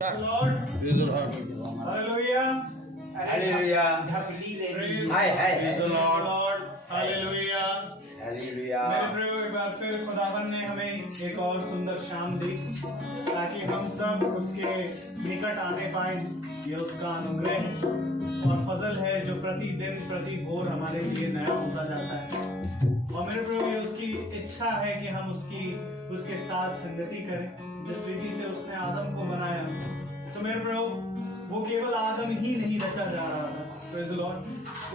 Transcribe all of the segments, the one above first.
Lord. Praise the Lord. Hallelujah. Hallelujah. Praise Praise the the Lord. Lord. Hallelujah. मेरे Hallelujah. प्रियो एक बार फिर खुदावन ने हमें एक और सुंदर शाम दी ताकि हम सब उसके निकट आने पाए। ये उसका अनुग्रह है और फजल है जो प्रतिदिन प्रति भोर हमारे लिए नया होता जाता है। और मेरे प्रियो ये उसकी इच्छा है कि हम उसके साथ संगति करें जिस रीति से उसने आदम को बनाया। तो मेरे प्रभु वो केवल आदम ही नहीं रचा जा रहा था, प्रेज़ द लॉर्ड,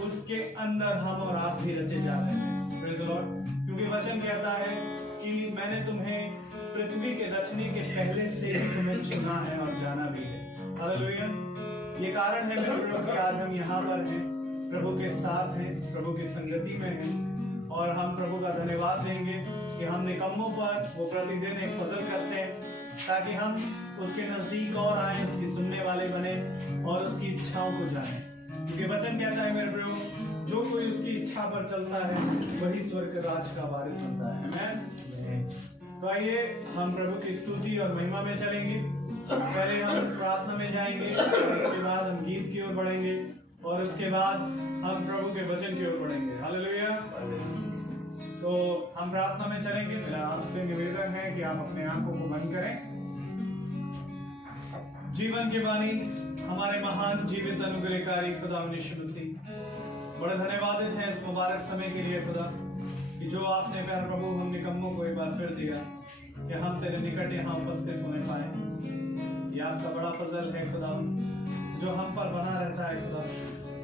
उसके अंदर हम और आप भी रचे जा रहे हैं, प्रेज़ द लॉर्ड, क्योंकि वचन कहता है कि मैंने तुम्हें पृथ्वी के रचने के पहले से ही तुम्हें चुना है और जाना भी है। हालेलुया। ये कारण है मेरे प्रभु कि आज हम यहाँ पर हैं, प्रभु के साथ हैं, प्रभु की संगति में हैं और हम प्रभु का धन्यवाद देंगे कि हम निकम्मों पर वो प्रतिदिन एक फजल करते हैं ताकि हम उसके नजदीक और आए, उसकी सुनने वाले बने और उसकी इच्छाओं को जाने। क्योंकि वचन कहता है मेरे प्रभु जो कोई उसकी इच्छा पर चलता है वही स्वर्ग राज का वारिस बनता है। आमीन। तो आइए हम प्रभु की स्तुति और महिमा में चलेंगे। पहले हम प्रार्थना में जाएंगे, उसके बाद हम गीत की ओर बढ़ेंगे और उसके बाद हम प्रभु के वचन की ओर बढ़ेंगे। हालेलुया। तो हम प्रार्थना में चलेंगे। मेरा आपसे निवेदन है कि आप अपने आंखों को बंद करें। जीवन के बानी हमारे महान जीवित अनुग्रहकारी खुदा यीशु मसीह, बड़े धन्यवादित हैं इस मुबारक समय के लिए खुदा कि जो आपने प्यारे प्रभु हम निकम्मों को एक बार फिर दिया कि हम तेरे निकट यहाँ उपस्थित होने पाए। ये आपका बड़ा फजल है खुदा जो हम पर बना रहता है खुदा।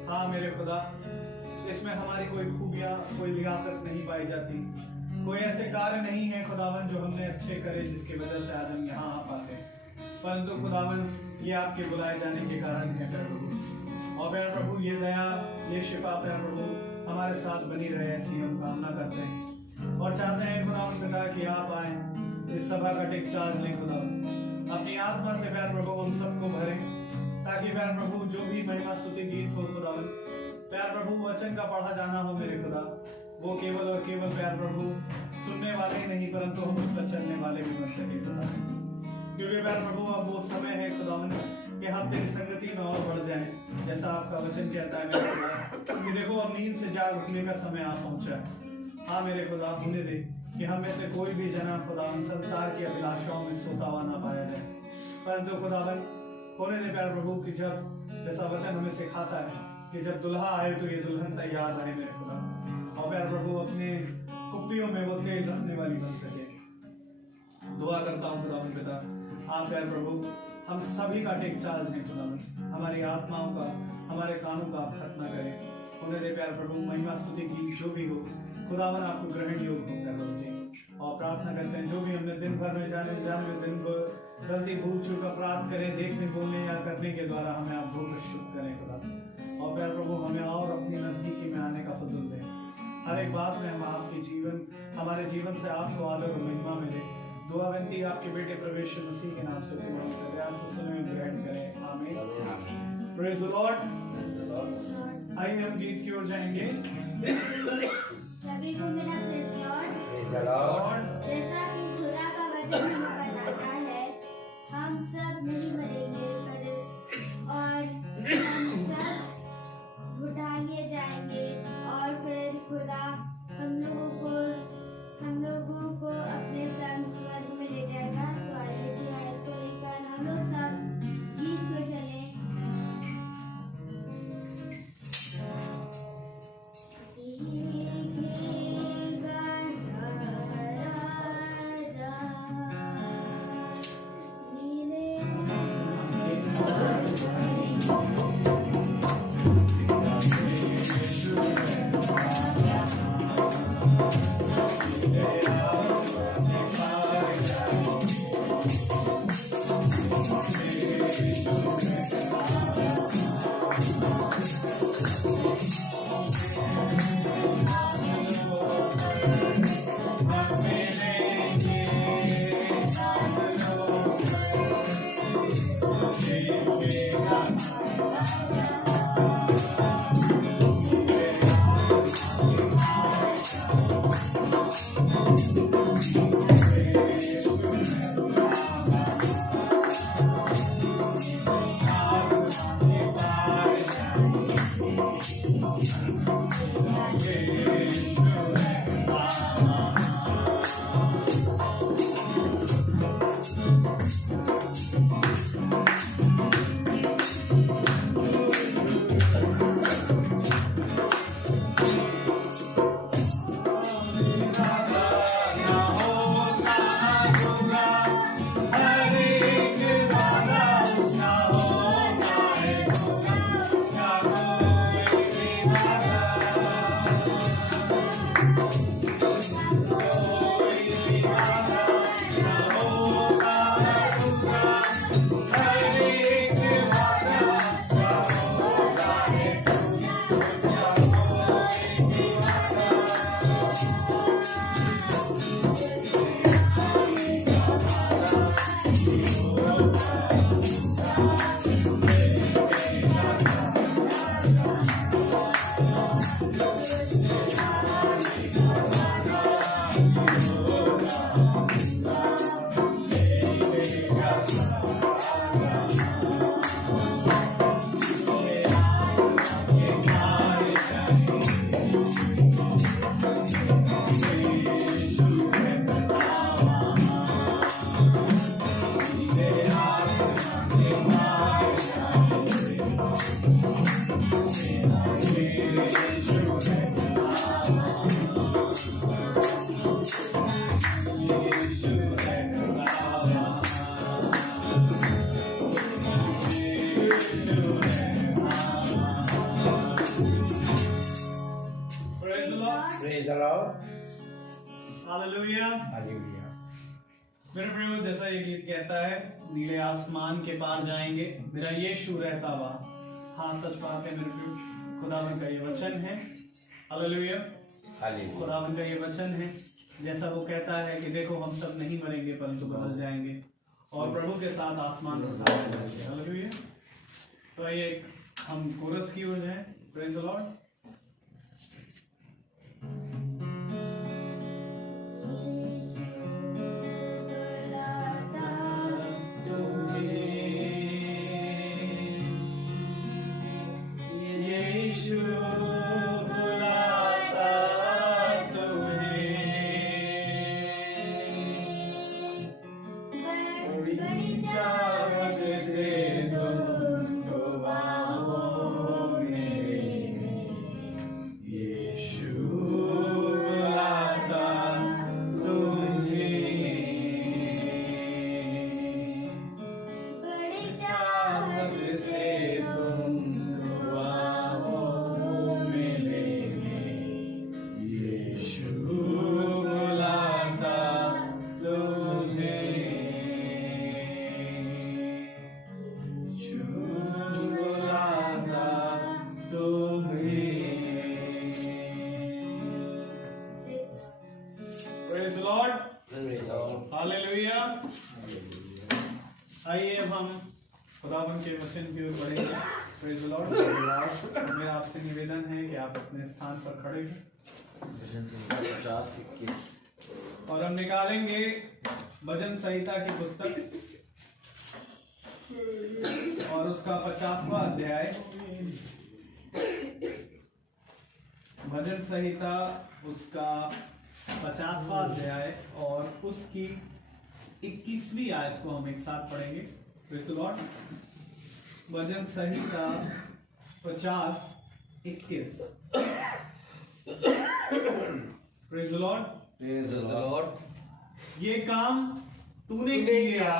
हाँ मेरे खुदा, इसमें हमारी कोई खूबियां, कोई लियाकत नहीं पाई जाती, कोई ऐसे कार्य नहीं है खुदावन जो हमने अच्छे करे जिसकी वजह से आज हम यहाँ आ पाते, परंतु खुदावन ये आपके बुलाए जाने के कारण है प्यारे प्रभु। और प्यारे प्रभु ये दया, ये शिफा प्यारे प्रभु हमारे साथ बनी रहे, ऐसी हम कामना करते हैं और चाहते हैं खुदावन पिता कि आप आए, इस सभा का टेक चार्ज लें खुदावन, अपनी आत्मा से प्यारे प्रभु हम सबको भरें ताकि प्यारे प्रभु जो भी महिमा स्तुति गीत हो खुदावन, प्यार प्रभु वचन का पढ़ा जाना हो मेरे खुदा, वो केवल और केवल प्यार प्रभु सुनने वाले ही नहीं परंतु हम उस पर चलने वाले भी बन सके खुदा। क्योंकि प्यार प्रभु अब वो समय है खुदावन कि हम तेरी संगति में और बढ़ जाएं, जैसा आपका वचन कहता है मेरे खुदा कि देखो अब नींद से जाग उठने का समय आ पहुंचा है। हाँ मेरे खुदा, होने दे कि हम में से कोई भी जना खुदावन संसार की अभिलाषाओं में सोता हुआ ना पाया जाए, परंतु खुदावन होने दे प्यार प्रभु कि जब जैसा वचन हमें सिखाता है कि जब दुल्हा आए तो ये दुल्हन तैयार रहे मेरे खुदा, और प्यार प्रभु अपने कुप्पियों में वो तेल रखने वाली बन सके। दुआ करता हूँ खुदावन पिता, आप प्यार प्रभु हम सभी का टेक चार्ज है खुदावन, हमारी आत्माओं का, हमारे कानों का आप खतना करें। होने दे प्यार प्रभु महिमा स्तुति की जो भी हो खुदावन आपको ग्रहण योग्य हो कर जी। और प्रार्थना करते हैं जो भी हमने दिन भर में जाने दिन भर गलती भूल चूक अपराध करें, देखने बोलने या करने के द्वारा हमें आप धोकर शुद्ध करें खुदा। और प्यार प्रभु हमें और अपनी नजदीकी में आने का फजल दें, हर एक बात में हम आपके जीवन, हमारे जीवन से आपको आदर और महिमा मिले। दुआ विनती आपके बेटे प्रवेश मसीह के नाम से ग्रहण करें, आमीन। Praise the Lord. आइए हम गीत की ओर जाएंगे। सभी को मेरा प्रेज़ Praise the Lord. जैसा कि खुदा का वचन हमें बताता है, हम सब नहीं मरेंगे और हम सब उठाए जाएंगे और फिर खुदा हम लोगों को अपने संग स्वर्ग में ले जाएगा। तो आइए इस आयत को लेकर हम लोग सब गीत में चलें। Praise the Lord. Praise the Lord. Hallelujah. Hallelujah. मेरे प्रियो, जैसा ये गीत कहता है, नीले आसमान के पार जाएंगे, मेरा यीशु रहता वहाँ। हाँ, सच बात है मेरे प्रियो, खुदावन का ये वचन है। हालेलुया। Hallelujah. खुदावन का ये वचन है, जैसा वो कहता है कि देखो हम सब नहीं मरेंगे परंतु बदल जाएंगे और प्रभु के साथ आसमान में उठाए जाएंगे। हालेलुया। तो आइए हम कोरस की ओर जाएं। Praise the Lord. Praise the Lord. Hallelujah. आइए अब हम खुदावन के वचन की ओर बढ़ेंगे। Praise the Lord. मेरा आपसे निवेदन है कि आप अपने स्थान पर खड़े हैं और हम निकालेंगे भजन संहिता की पुस्तक और उसका 50वां अध्याय। भजन संहिता उसका 50वां अध्याय और उसकी 21वीं आयत को हम एक साथ पढ़ेंगे। Praise the Lord. Bhajan Samhita 50:21। Praise the Lord. Praise the Lord. ये काम तूने किया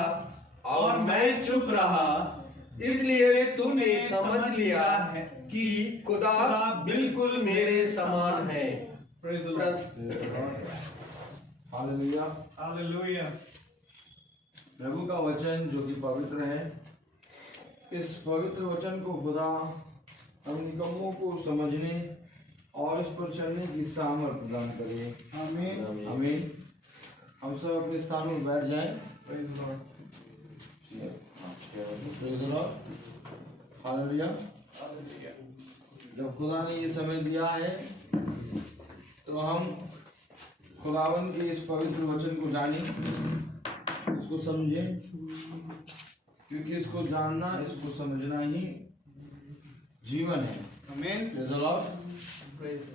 और मैं चुप रहा, इसलिए तूने समझ लिया है कि खुदा बिल्कुल मेरे समान है। Praise the Lord. Hallelujah. Hallelujah. प्रभु का वचन जो कि पवित्र है, इस पवित्र वचन को खुदा हम निकम्मों को समझने और इस पर चलने की सामर्थ प्रदान करे। आमीन। आमीन। हम सब अपने स्थानों पर बैठ जाएं। Praise the Lord. Praise the Lord. Hallelujah. Hallelujah. जब खुदा ने ये समय दिया है तो हम खुदावन के इस पवित्र वचन को जानें, इसको समझें, क्योंकि इसको जानना, इसको समझना ही जीवन है। आमीन। Praise the Lord. Praise the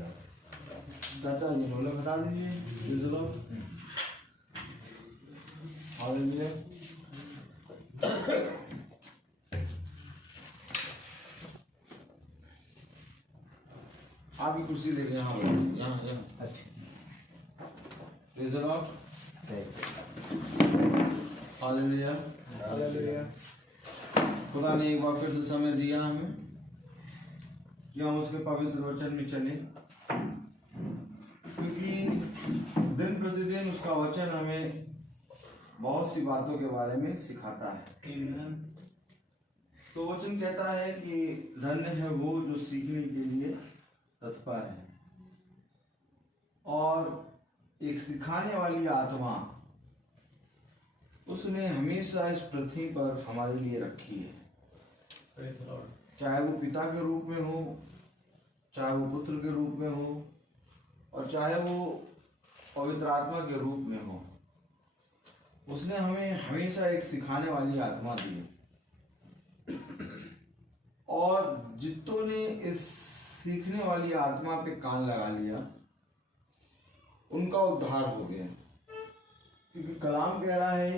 Lord. चाचा जी ढोलक बता दीजिए। Praise the Lord. हालेलुया। आप ही कुर्सी देखें। यहाँ यहाँ अच्छा। Praise the Lord. Hallelujah. Hallelujah. खुदा ने एक बार फिर से समय दिया हमें कि हम उसके पवित्र वचन में चलें, क्योंकि दिन प्रतिदिन उसका वचन हमें बहुत सी बातों के बारे में सिखाता है। आमीन। तो वचन कहता है कि धन्य है वो जो सीखने के लिए तत्पर है और एक सिखाने वाली आत्मा उसने हमेशा इस पृथ्वी पर हमारे लिए रखी है। Praise the Lord. चाहे वो पिता के रूप में हो, चाहे वो पुत्र के रूप में हो और चाहे वो पवित्र आत्मा के रूप में हो, उसने हमें हमेशा एक सिखाने वाली आत्मा दी है। और जितनों ने इस सीखने वाली आत्मा पे कान लगा लिया, उनका उद्धार हो गया, क्योंकि कलाम कह रहा है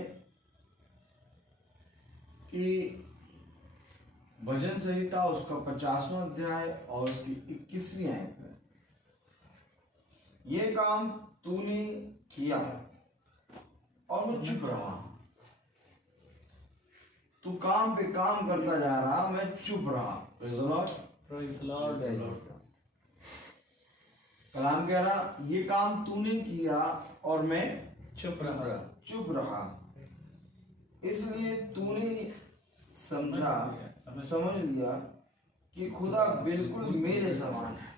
कि भजन संहिता उसका 50वां अध्याय और उसकी 21वीं आयत में, ये काम तूने किया और मैं चुप रहा। तू काम पे काम करता जा रहा, मैं चुप रहा। Praise the Lord। Praise the Lord. कलाम कह रहा ये काम तूने किया और मैं चुप रहा। चुप रहा, इसलिए तूने समझा, समझ लिया कि खुदा बिल्कुल मेरे समान है।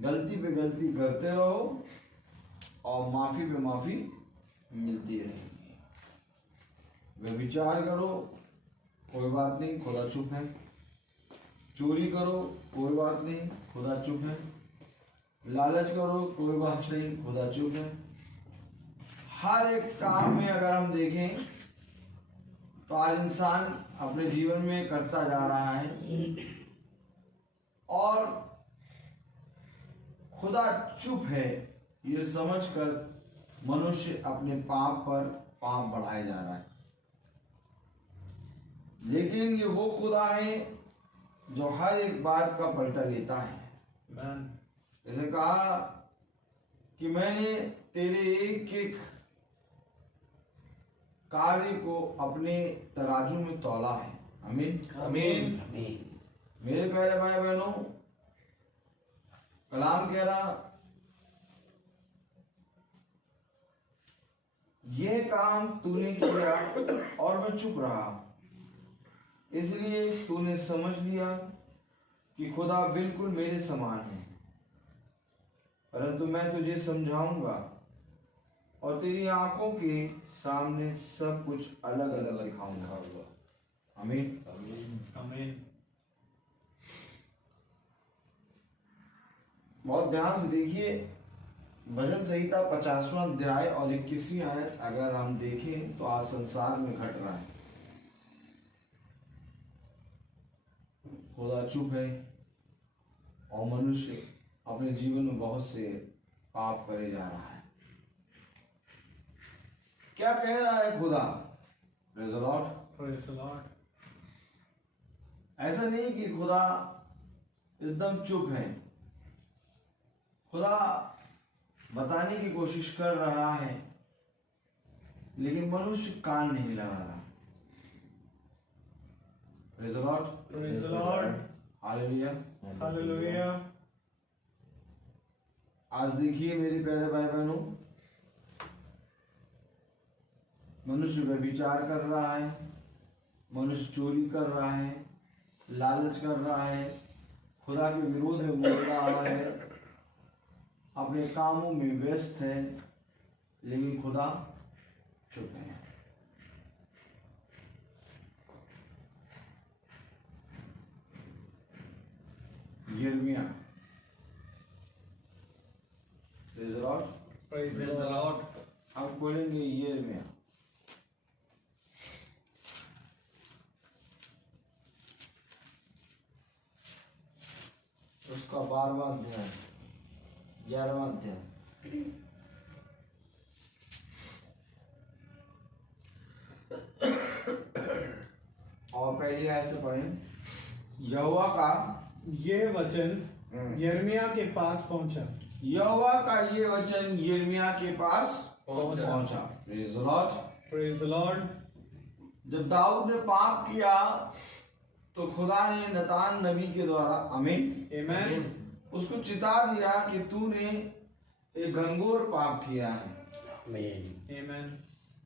गलती पे गलती करते रहो और माफी पे माफी मिलती रहेगी। व्यभिचार करो, कोई बात नहीं, खुदा चुप है। चोरी करो, कोई बात नहीं, खुदा चुप है। लालच करो, कोई बात नहीं, खुदा चुप है। हर एक काम में अगर हम देखें तो आज इंसान अपने जीवन में करता जा रहा है और खुदा चुप है, ये समझकर मनुष्य अपने पाप पर पाप बढ़ाए जा रहा है। लेकिन ये वो खुदा है जो हर एक बात का पलटा लेता है। Amen. जैसे कहा कि मैंने तेरे एक एक कार्य को अपने तराजू में तौला है। आमीन आमीन। मेरे प्यारे भाई बहनों, कलाम कह रहा ये काम तूने किया और मैं चुप रहा, इसलिए तूने समझ लिया कि खुदा बिल्कुल मेरे समान है। परंतु मैं तुझे समझाऊंगा और तेरी आंखों के सामने सब कुछ अलग अलग दिखाऊंगा। आमीन। आमीन। बहुत ध्यान से देखिए, भजन संहिता 50वां अध्याय और 21वीं आयत अगर हम देखें तो आज संसार में घट रहा है। खुदा चुप है और मनुष्य अपने जीवन में बहुत से पाप करे जा रहा है। क्या कह रहा है खुदा? Praise the Lord। Praise the Lord. ऐसा नहीं कि खुदा एकदम चुप है। खुदा बताने की कोशिश कर रहा है, लेकिन मनुष्य कान नहीं लगा रहा। Praise the Lord। Praise the Lord. Hallelujah. Hallelujah. आज देखिए मेरे प्यारे भाई बहनों, मनुष्य व्यभिचार कर रहा है, मनुष्य चोरी कर रहा है, लालच कर रहा है, खुदा के विरोध में बोल रहा है, अपने कामों में व्यस्त है, लेकिन खुदा चुप है। यिर्मयाह, Praise the Lord। Praise the Lord. हम खोलेंगे यिर्मयाह, उसका 12वां अध्याय, 11वां अध्याय। और पहली आयत से पढ़ें। यहोवा का ये वचन यिर्मयाह के पास पहुंचा। यहोवा का ये वचन यिर्मयाह के पास पहुंचा। Praise the Lord। Praise the Lord. जब दाऊद ने पाप किया तो खुदा ने नतान नबी के द्वारा, आमीन, Amen. उसको चिता दिया कि तूने एक घनघोर पाप किया है। Amen.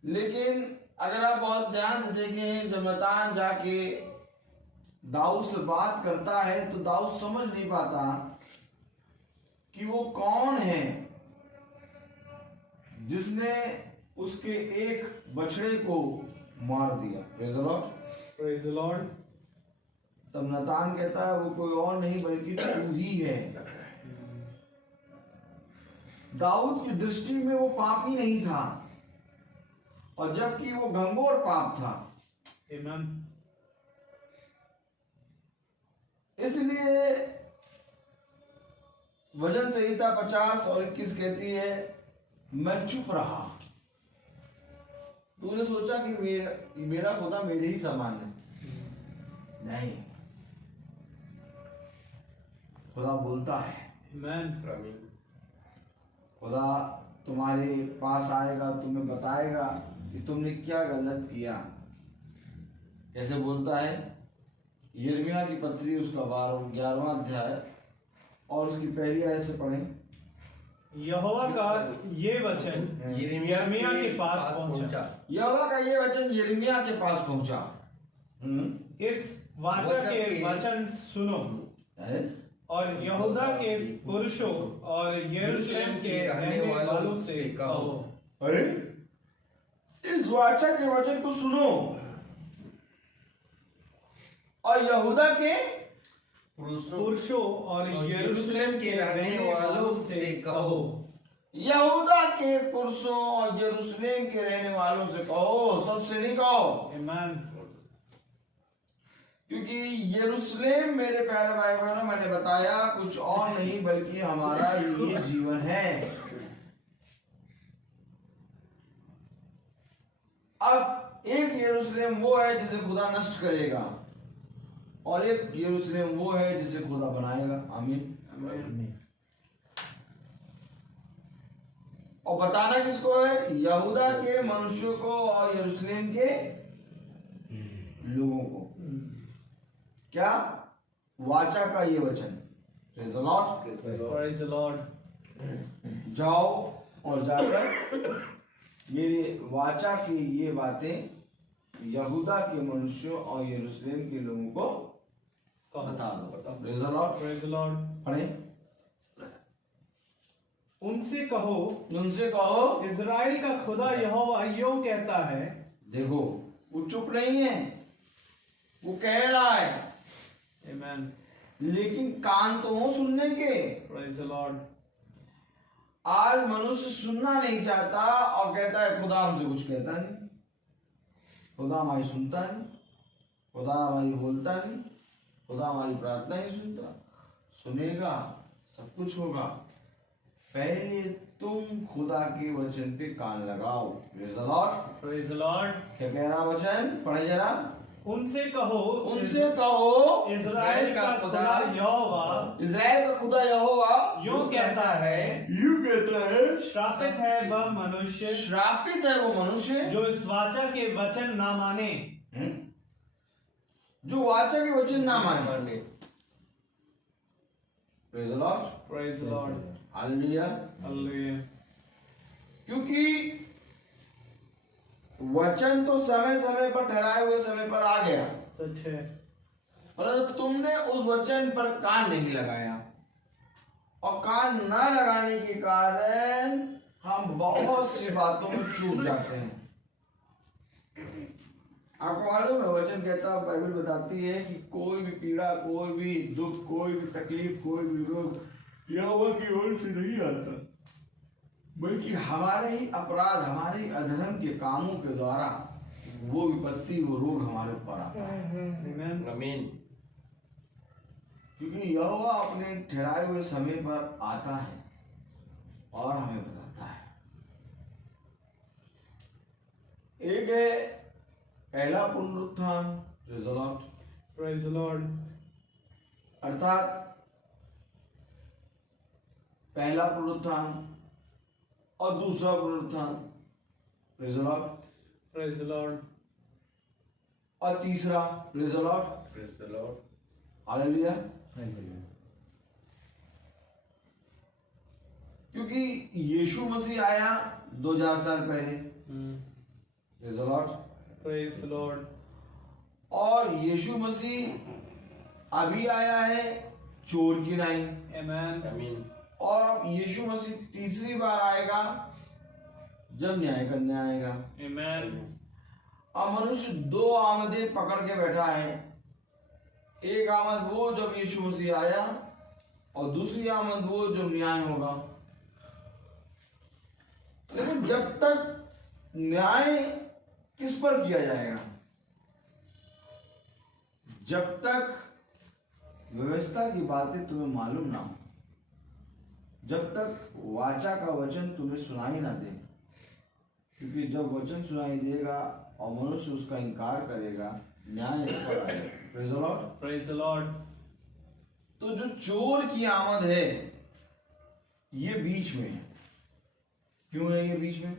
लेकिन अगर आप बहुत ध्यान से देखें, जब नतान जाके दाऊद से बात करता है तो दाऊद समझ नहीं पाता कि वो कौन है जिसने उसके एक बछड़े को मार दिया। Praise the Lord। Praise the Lord. तब नतान कहता है वो कोई और नहीं बल्कि तू ही है। दाऊद की दृष्टि में वो पापी नहीं था, और जबकि वो घनघोर पाप था। Amen. इसलिए भजन संहिता 50 और 21 कहती है मैं चुप रहा। तूने सोचा कि मेरा खुदा मेरे ही समान है। नहीं, खुदा बोलता है। Amen. खुदा तुम्हारे पास आएगा, तुम्हें बताएगा कि तुमने क्या गलत किया। कैसे बोलता है? यिर्मयाह की पत्री उसका 11वां अध्याय और उसकी पहली आयत से पढ़ें। यहोवा का ये वचन यिर्मयाह के पास पहुंचा। यहोवा का ये वचन यिर्मयाह के पास पहुंचा। इस वाचा के वचन सुनो अरे और यहूदा के पुरुषों और यरूशलेम के रहने वालों से कहो। अरे इस वाचा के वचन को सुनो और यहूदा के पुरुषों और यरूशलेम के रहने वालों से कहो। यहूदा के पुरुषों और यरूशलेम के रहने वालों से कहो, सबसे नहीं कहो। आमीन। क्योंकि यरूशलेम मेरे प्यारे भाई बहनों, मैंने बताया कुछ और नहीं बल्कि हमारा ये जीवन है। अब एक यरूशलेम वो है जिसे खुदा नष्ट करेगा और एक यरूशलेम वो है जिसे खुदा बनाएगा। आमीन। और बताना किसको है? यहूदा के मनुष्यों को और यरूशलेम के लोगों को। क्या? वाचा का ये वचन। Praise the Lord. Praise the Lord. जाओ और जाकर मेरी वाचा की ये बातें यहूदा के मनुष्यों और यरूशलेम के लोगों को बता दो। Praise the Lord. Praise the Lord. पढ़ें। उनसे कहो, उनसे कहो, इज़राइल का खुदा यहोवा यूं कहता है। देखो वो चुप नहीं है, वो कह रहा है। Amen. लेकिन कान तो हो सुनने के। Praise the Lord. आज मनुष्य सुनना नहीं चाहता और कहता है खुदा हमसे कुछ कहता नहीं, खुदा हमारी सुनता नहीं, खुदा हमारी बोलता नहीं, खुदा हमारी प्रार्थना नहीं सुनता। सुनेगा, सब कुछ होगा, पहले तुम खुदा के वचन पे कान लगाओ। Praise the Lord. Praise the Lord. क्या कह रहा वचन? पढ़े जरा। उनसे कहो, इज़राइल का खुदा यहोवा, इज़राइल का खुदा यहोवा यूं कहता है, श्रापित है वह मनुष्य, श्रापित है वो मनुष्य जो इस वाचा के वचन ना माने, जो वाचा के वचन ना माने। Praise the Lord. Praise the Lord. Hallelujah. Hallelujah. क्योंकि वचन तो समय समय पर ठहराए हुए समय पर आ गया, सच है, परंतु तुमने उस वचन पर कान नहीं लगाया और कान न लगाने के कारण हम बहुत सी बातों में चूक जाते हैं। आपको मालूम है वचन कहता है, बाइबल बताती है कि कोई भी पीड़ा, कोई भी दुख, कोई भी तकलीफ, कोई भी रोग यहोवा की ओर से नहीं आता, बल्कि हमारे ही अपराध, हमारे ही अधर्म के कामों के द्वारा वो विपत्ति, वो रोग हमारे ऊपर आता है। आमीन। क्योंकि यहोवा अपने ठहराए हुए समय पर आता है और हमें बताता है। एक है पहला पुनरुत्थान, Praise the Lord. अर्थात पहला पुनरुत्थान और दूसरा पुनरुत्थान, Praise the Lord. Praise the Lord. और तीसरा, Praise the Lord. Praise the Lord. Hallelujah. क्योंकि यीशु मसीह आया 2000 साल पहले, Praise the Lord. Praise the Lord. और यीशु मसीह अभी आया है चोर की नाई, Amen. आमीन। और अब यीशु मसीह तीसरी बार आएगा जब न्याय करने आएगा। Amen. अब मनुष्य दो आमदें पकड़ के बैठा है, एक आमद वो जब यीशु मसीह आया और दूसरी आमद वो जब न्याय होगा। लेकिन जब तक न्याय किस पर किया जाएगा? जब तक व्यवस्था की बातें तुम्हें मालूम ना हो, जब तक वाचा का वचन तुम्हें सुनाई ना दे। क्योंकि जब वचन सुनाई देगा और मनुष्य उसका इनकार करेगा, न्याय पर आएगा। Praise the Lord. Praise the Lord. तो जो चोर की आमद है ये बीच में है। क्यों है ये बीच में?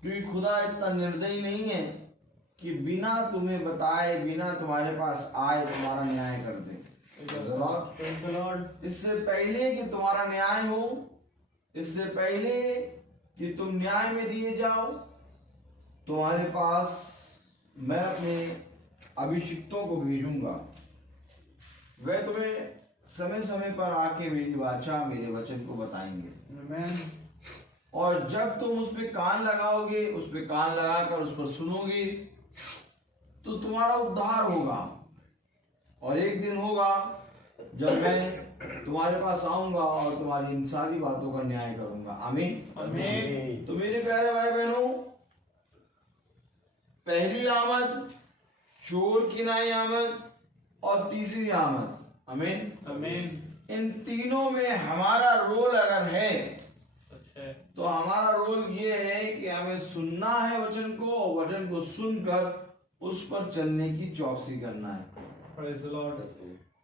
क्योंकि खुदा इतना निर्दयी नहीं है कि बिना तुम्हें बताए, बिना तुम्हारे पास आए तुम्हारा न्याय कर दे। Praise the Lord. इससे पहले कि तुम्हारा न्याय हो, इससे पहले कि तुम न्याय में दिए जाओ, तुम्हारे पास मैं अपने अभिषिक्तों को भेजूंगा। वे तुम्हें समय समय पर आके मेरी वाचा, मेरे वचन को बताएंगे। Amen. और जब तुम उस पे कान लगाओगे, उस पे कान लगाकर उस पर सुनोगे, तो तुम्हारा उद्धार होगा। और एक दिन होगा जब मैं तुम्हारे पास आऊंगा और तुम्हारी इन सारी बातों का न्याय करूंगा। आमीन। आमीन। तो मेरे प्यारे भाई बहनों, पहली आमद, चोर की नई आमद और तीसरी आमद। आमीन। आमीन। इन तीनों में हमारा रोल अगर है अच्छा। तो हमारा रोल ये है कि हमें सुनना है वचन को, और वचन को सुनकर उस पर चलने की चौकसी करना है। Praise the Lord.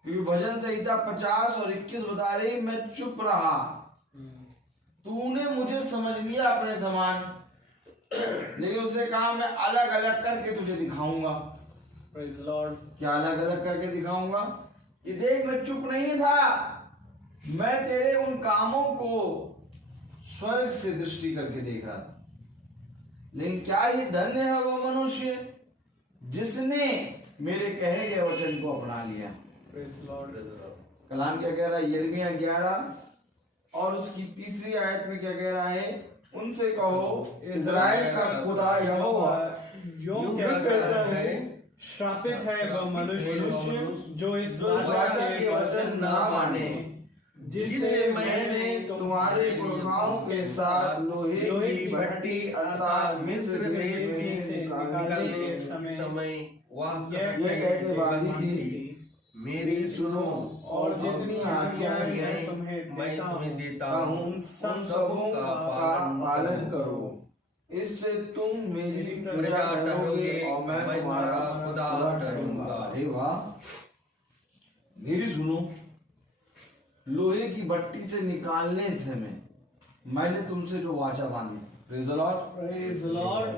क्योंकि भजन संहिता 50 और 21 बता रही, मैं चुप रहा, तूने मुझे समझ लिया अपने समान, लेकिन उसने कहा मैं अलग अलग करके तुझे दिखाऊंगा। Praise the Lord. क्या अलग अलग करके दिखाऊंगा? कि देख, मैं चुप नहीं था, मैं तेरे उन कामों को स्वर्ग से दृष्टि करके देख रहा था। लेकिन क्या ही धन्य है वो मनुष्य जिसने मेरे कहे गए वचन को अपना लिया। Praise the Lord. कलाम क्या कह रहा है? यिर्मयाह 11 और उसकी तीसरी आयत में क्या कह रहा है? उनसे कहो, इज़राइल का खुदा यहोवा यूं कहता है, श्रापित है वह मनुष्य जो इस वाचा के वचन ना माने, जिसे मैंने तुम्हारे पुरखाओं के साथ लोहे की भट्टी अर्थात मिस्र देश में से निकालने के समय वह ये कह के बांधी थी, मेरी सुनो, और जितनी आज्ञाएं मैं तुम्हें देता हूँ उन सबों का पालन करो, इससे तुम मेरी प्रजा ठहरोगे और मैं तुम्हारा खुदा ठहरूंगा। अरे वाह! मेरी सुनो, लोहे की भट्टी से निकालने समय मैंने तुमसे जो वाचा बांधी। Praise the Lord. Praise the Lord.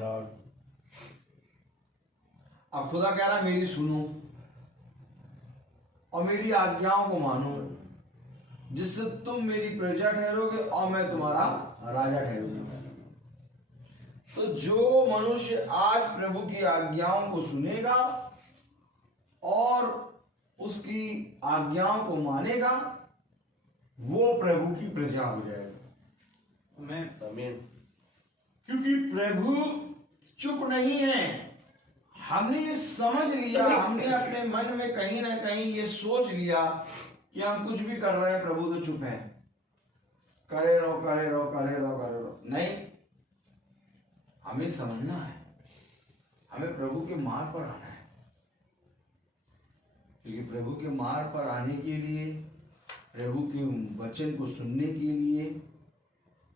अब खुदा कह रहा है, मेरी सुनो और मेरी आज्ञाओं को मानो, जिससे तुम मेरी प्रजा ठहरोगे और मैं तुम्हारा राजा ठहरूंगा। तो जो मनुष्य आज प्रभु की आज्ञाओं को सुनेगा और उसकी आज्ञाओं को मानेगा, वो प्रभु की प्रजा हो जाएगा। Amen. आमीन। क्योंकि प्रभु चुप नहीं है। हमने ये समझ लिया, हमने अपने मन में कहीं ना कहीं ये सोच लिया कि हम कुछ भी कर रहे हैं, प्रभु तो चुप है, करे रहो करे रहो करे रहो करे रहो। नहीं, हमें समझना है, हमें प्रभु के मार्ग पर आना है। क्योंकि प्रभु के मार्ग पर आने के लिए, प्रभु के वचन को सुनने के लिए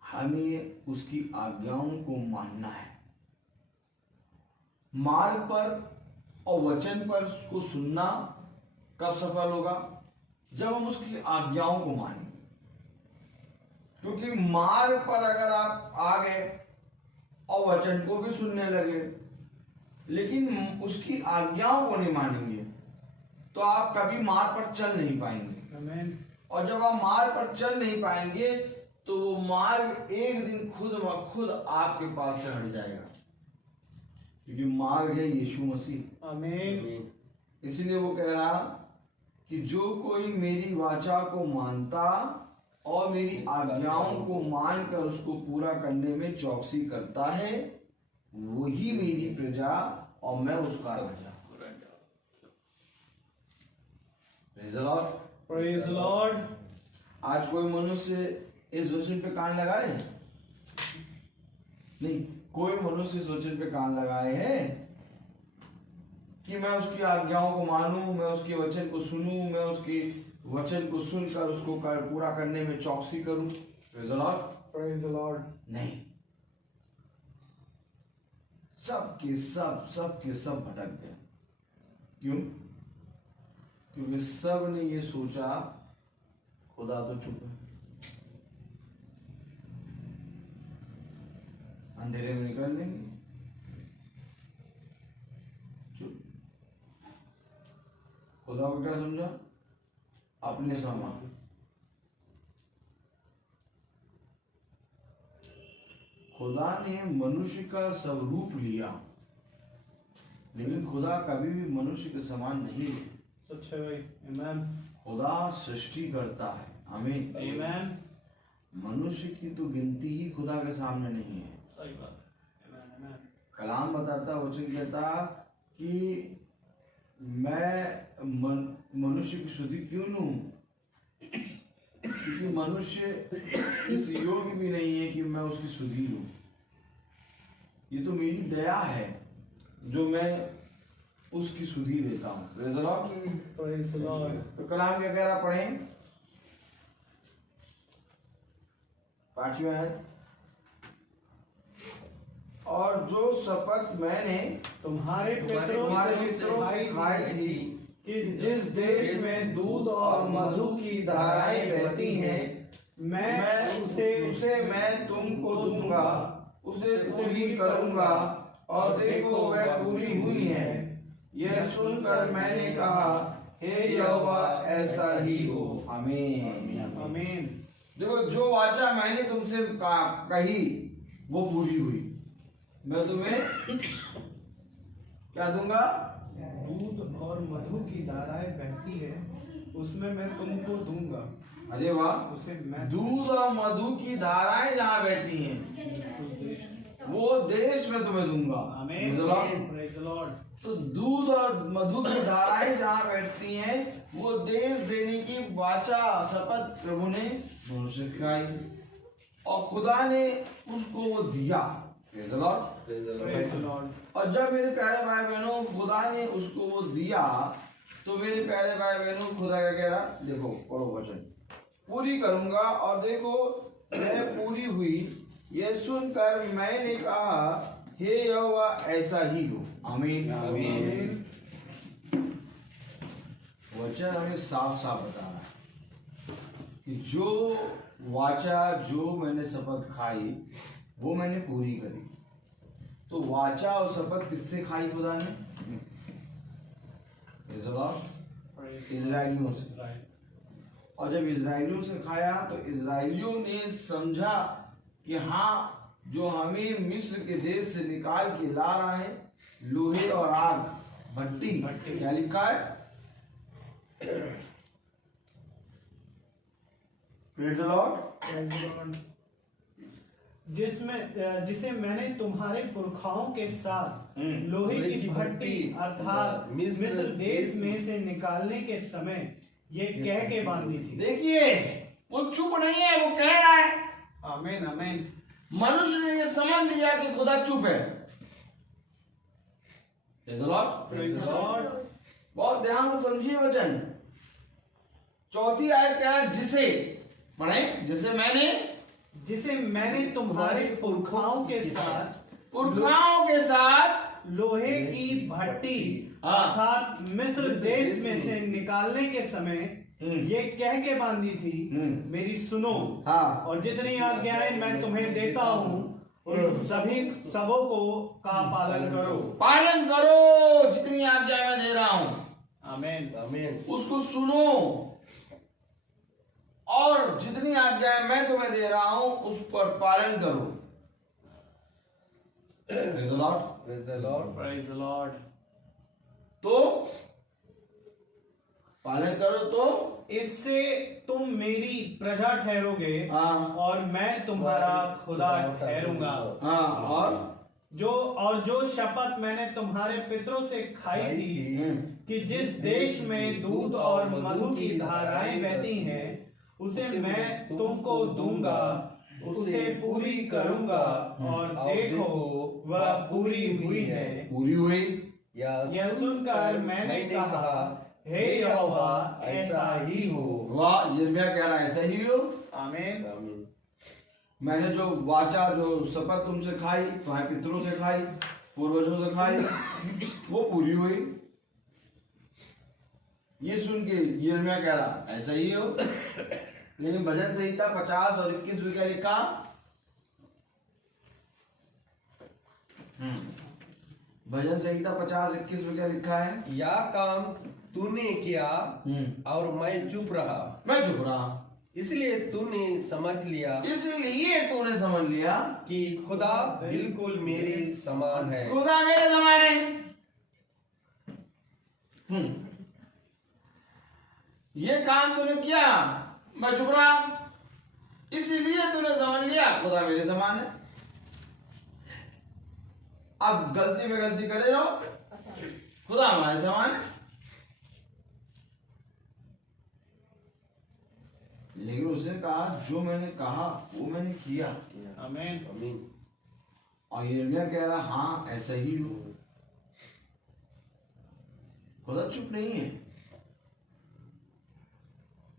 हमें उसकी आज्ञाओं को मानना है। मार्ग पर और वचन पर उसको सुनना कब सफल होगा? जब हम उसकी आज्ञाओं को मानेंगे। क्योंकि मार्ग पर अगर आप आ गए और वचन को भी सुनने लगे, लेकिन उसकी आज्ञाओं को नहीं मानेंगे, तो आप कभी मार्ग पर चल नहीं पाएंगे। Amen. और जब आप मार्ग पर चल नहीं पाएंगे, तो वो मार्ग एक दिन खुद ब खुद आपके पास से हट जाएगा। क्योंकि मार्ग है यीशु मसीह। Amen. इसलिए वो कह रहा कि जो कोई मेरी वाचा को मानता और मेरी आज्ञाओं को मानकर उसको पूरा करने में चौकसी करता है, वही मेरी प्रजा और मैं उसका राजा। Praise the Lord. Praise the Lord. आज कोई मनुष्य इस वचन पे कान लगाए? नहीं, कोई मनुष्य इस वचन पे कान लगाए हैं कि मैं उसकी आज्ञाओं को मानूं, मैं उसके वचन को सुनूं, मैं उसके वचन को सुनकर उसको पूरा करने में चौकसी करूं। Praise the Lord. Praise the Lord. नहीं, सब के सब भटक गए। क्यों? क्योंकि सब ने ये सोचा खुदा तो चुप है, अंधेरे में निकल लेंगे। खुदा को क्या समझा? अपने समान। खुदा ने मनुष्य का स्वरूप लिया, लेकिन खुदा कभी भी मनुष्य के समान नहीं है। सच है भाई। आमीन। खुदा सृष्टि करता है। आमीन। आमीन। मनुष्य की तो गिनती ही खुदा के सामने नहीं है। सही बात है। आमीन। आमीन। कलाम बताता, वचन कहता कि मैं मनुष्य की शुद्धि क्यों लूं? क्योंकि मनुष्य इस योग्य भी नहीं है कि मैं उसकी शुद्धि लूं। ये तो मेरी दया है जो मैं उसकी सुधि लेता हूँ। Praise the Lord। Praise the Lord। तो कलाम क्या कह रहा, पढ़ें 5वीं आयत। और जो शपथ मैंने तुम्हारे पितरों से खाई थी कि जिस देश में दूध और मधु की धाराएं बहती हैं, मैं उसे मैं तुमको दूंगा, उसे पूरी करूंगा, और देखो वह पूरी हुई है। यह सुनकर मैंने कहा, हे यहोवा ऐसा ही हो। आमीन। आमीन। देखो, जो वाचा मैंने तुमसे कही वो पूरी हुई। मैं तुम्हें क्या दूंगा? दूध और मधु की धाराएं बहती है, उसमें मैं तुमको दूंगा। अरे वाह, उसे मैं दूध और मधु की धाराएं जहाँ बहती हैं उस देश में। वो देश में तुम्हें दूंगा। आमीन। Praise the Lord। Praise the Lord। तो दूध और मधु की धाराएं जहाँ बैठती हैं वो देश देने की वाचा शपथ प्रभु ने मनुष्य से खाई, और खुदा ने उसको वो दिया। Praise the Lord। Praise the Lord। और जब मेरे प्यारे भाई बहनों खुदा ने उसको वो दिया, तो मेरे प्यारे भाई बहनों खुदा क्या कह रहा? देखो, पढ़ो वचन। पूरी करूंगा, और देखो वह पूरी हुई। यह सुनकर मैंने कहा, हे यहोवा ऐसा ही हो। आमीन। आमीन। वचन हमें साफ साफ बता रहा है कि जो वाचा, जो मैंने शपथ खाई वो मैंने पूरी करी। तो वाचा और शपथ किससे खाई खुदा ने? इजराइलियों से। और जब इजराइलियों से खाया तो इजराइलियों ने समझा कि हाँ, जो हमें मिस्र के देश से निकाल के ला रहा है, लोहे और आग, भट्टी। क्या लिखा है? Praise the Lord। जिसे मैंने तुम्हारे पुरखाओं के साथ लोहे की भट्टी अर्थात मिस्र देश में से निकालने के समय ये कह के बांधी थी। देखिए, वो चुप नहीं है, वो कह रहा है। आमीन। आमीन। मनुष्य ने ये समझ लिया कि खुदा चुप है। Praise the Lord। Praise the Lord। बहुत ध्यान से समझिए वचन। चौथी आयत क्या है? जिसे पढ़े, जिसे मैंने तुम्हारे पुरखाओं के साथ लोहे की भट्टी अर्थात मिस्र देश में से निकालने के समय ये कह के बांधी थी, मेरी सुनो। हाँ। और जितनी आज्ञाएं मैं तुम्हें देता हूँ उन सबों को का पालन करो। जितनी आज्ञाएं मैं दे रहा हूँ, आमीन। आमीन, उसको सुनो, और जितनी आज्ञाएं मैं तुम्हें दे रहा हूं उस पर पालन करो। Praise the Lord। Praise the Lord। Praise the Lord। तो पालन करो तो इससे तुम मेरी प्रजा ठहरोगे, हाँ। और मैं तुम्हारा खुदा ठहरूंगा। हाँ। और जो शपथ मैंने तुम्हारे पितरों से खाई थी कि जिस देश में दूध और मधु की धाराएं बहती हैं, उसे मैं तुमको दूंगा, उसे पूरी करूंगा, और देखो वह पूरी हुई है। पूरी हुई। यह सुनकर मैंने कहा, हे यहोवा ऐसा ही हो। वाह, यिर्मयाह कह रहा है ऐसा ही हो। आमीन। मैंने जो वाचा, जो शपथ तुमसे खाई, तुम्हारे पितरों से खाई, पूर्वजों से खाई, वो पूरी हुई। ये सुन के यिर्मयाह कह रहा ऐसा ही हो। लेकिन भजन संहिता 50 और 21 में क्या लिखा? भजन संहिता 50:21 में क्या लिखा है? या काम तूने किया और मैं चुप रहा, मैं चुप रहा, इसलिए तूने समझ लिया इसलिए तूने समझ लिया कि खुदा बिल्कुल मेरे समान है। खुदा मेरे समान है। ये काम तूने किया, मैं चुप रहा, इसीलिए तूने समझ लिया खुदा मेरे समान है। अब गलती पे गलती करे रहो, खुदा हमारे समान है। लेकिन उसने कहा जो मैंने कहा वो मैंने किया। आमीन। आमीन। और यिर्मयाह कह रहा हाँ ऐसा ही हो। खुदा चुप नहीं है,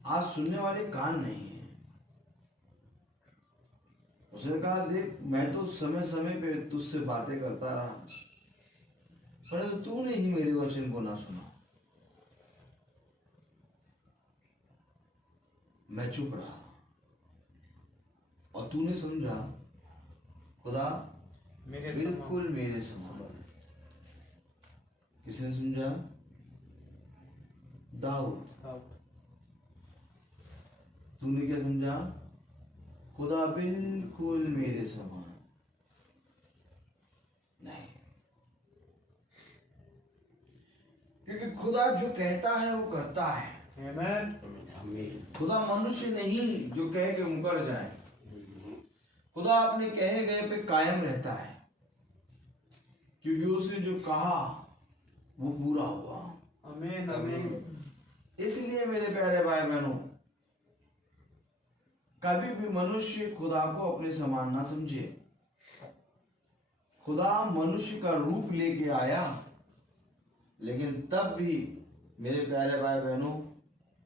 आज सुनने वाले कान नहीं है। उसने कहा देख मैं तो समय समय पे तुझसे बातें करता रहा, परंतु तूने ही मेरे वचन को ना सुना। मैं चुप रहा और तूने समझा खुदा बिल्कुल मेरे समान है। किसने समझा? दाऊद। तूने क्या समझा? खुदा बिल्कुल मेरे समान नहीं, क्योंकि खुदा जो कहता है वो करता है। आमीन। खुदा मनुष्य नहीं जो कहे के मुकर जाए। खुदा अपने कहे गए पे कायम रहता है, क्योंकि उसने जो कहा वो पूरा हुआ। आमीन। आमीन। इसलिए मेरे प्यारे भाई बहनों, कभी भी मनुष्य खुदा को अपने समान ना समझे। खुदा मनुष्य का रूप लेके आया, लेकिन तब भी मेरे प्यारे भाई बहनों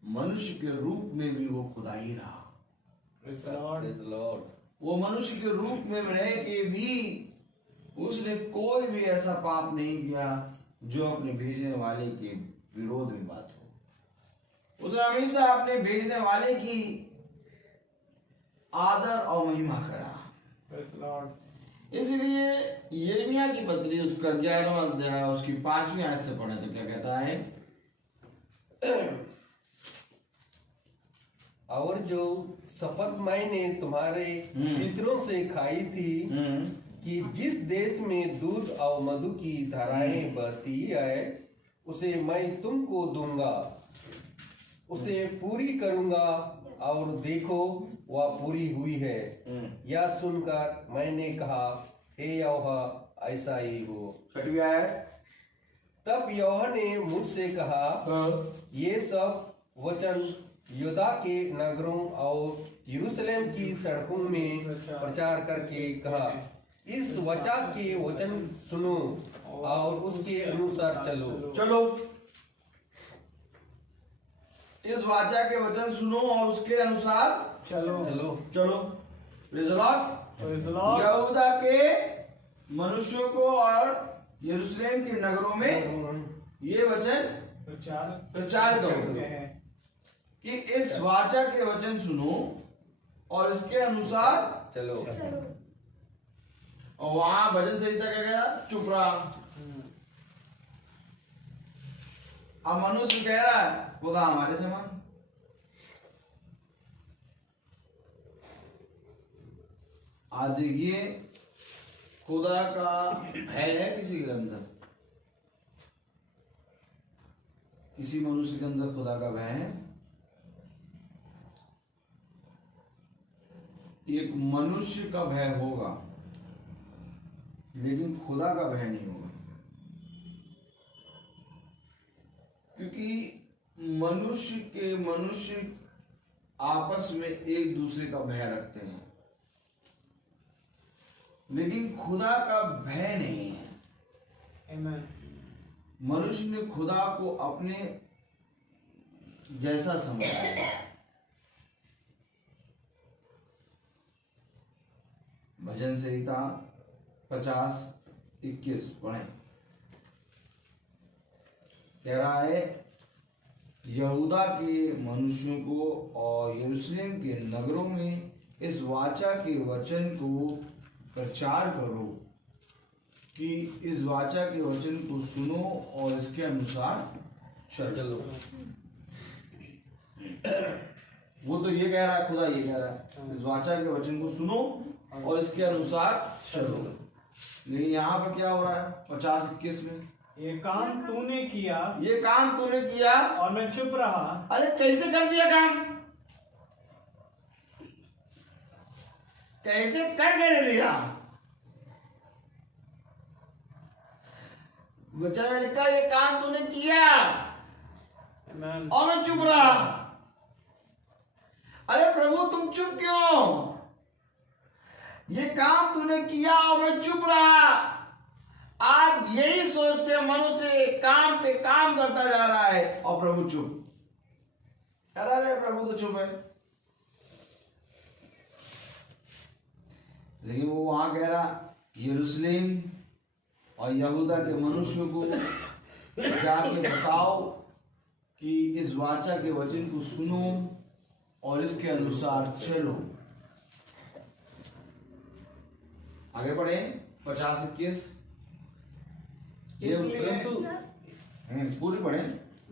मनुष्य के रूप में भी वो खुदा ही रहा। Praise the Lord। वो मनुष्य के रूप में रह के भी उसने कोई भी ऐसा पाप नहीं किया जो अपने भेजने वाले के विरोध में बात हो। उसने हमेशा अपने भेजने वाले की आदर और महिमा करा। इसलिए यिर्मयाह की पत्री उसका 11वां अध्याय उसकी 5वीं आयत से पढ़े तो क्या कहता है? और जो शपथ मैंने तुम्हारे पितरों से खाई थी कि जिस देश में दूध और मधु की धाराएं बहती है उसे मैं तुमको दूंगा, उसे पूरी करूंगा, और देखो वह पूरी हुई है। यह सुनकर मैंने कहा हे यहोवा ऐसा ही हो। छठवीं आयत। तब यहोवा ने मुझसे कहा ये सब वचन यहूदा के नगरों और यरूशलेम की सड़कों में प्रचार करके कहा, इस वचा के वचन सुनो और उसके अनुसार चलो। चलो इस वाचा के वचन सुनो और उसके अनुसार चलो। चलो। चलो। Praise the Lord. Praise the Lord। यहूदा के मनुष्यों को और यरूशलेम के नगरों में ये वचन प्रचार करो कि इस वाचा के वचन सुनो और इसके अनुसार चलो। और वहां भजन संहिता क्या गया? चुप रहा। अब मनुष्य कह रहा है खुदा हमारे समान। आज देखिए खुदा का भय है किसी के अंदर? किसी मनुष्य के अंदर खुदा का भय है? एक मनुष्य का भय होगा लेकिन खुदा का भय नहीं होगा, क्योंकि मनुष्य आपस में एक दूसरे का भय रखते हैं, लेकिन खुदा का भय नहीं है। मनुष्य ने खुदा को अपने जैसा समझा है। भजन संहिता 50:21 पढ़ें। कह रहा है यहूदा के मनुष्यों को और यरूशलेम के नगरों में इस वाचा के वचन को प्रचार करो कि इस वाचा के वचन को सुनो और इसके अनुसार चलो। वो तो ये कह रहा है, खुदा ये कह रहा है इस वाचा के वचन को सुनो और इसके अनुसार चलो। लेकिन यहाँ पर क्या हो रहा है 50-21 में, ये काम तूने किया ये काम तूने किया और मैं चुप रहा। अरे कैसे कर दिया काम, कैसे कर दिया। बच्चा ने लिखा ये काम तूने किया Amen. और मैं चुप रहा। अरे प्रभु तुम चुप क्यों, ये काम तूने किया और मैं चुप रहा। आज यही सोच के मनुष्य काम पे काम करता जा रहा है और प्रभु चुप। कह रहा है प्रभु तो चुप है, लेकिन वो वहां कह रहा यरूशलेम और यहूदा के मनुष्यों को जाके बताओ कि इस वाचा के वचन को सुनो और इसके अनुसार चलो। आगे बढ़े 50-21 पूरी पढ़े।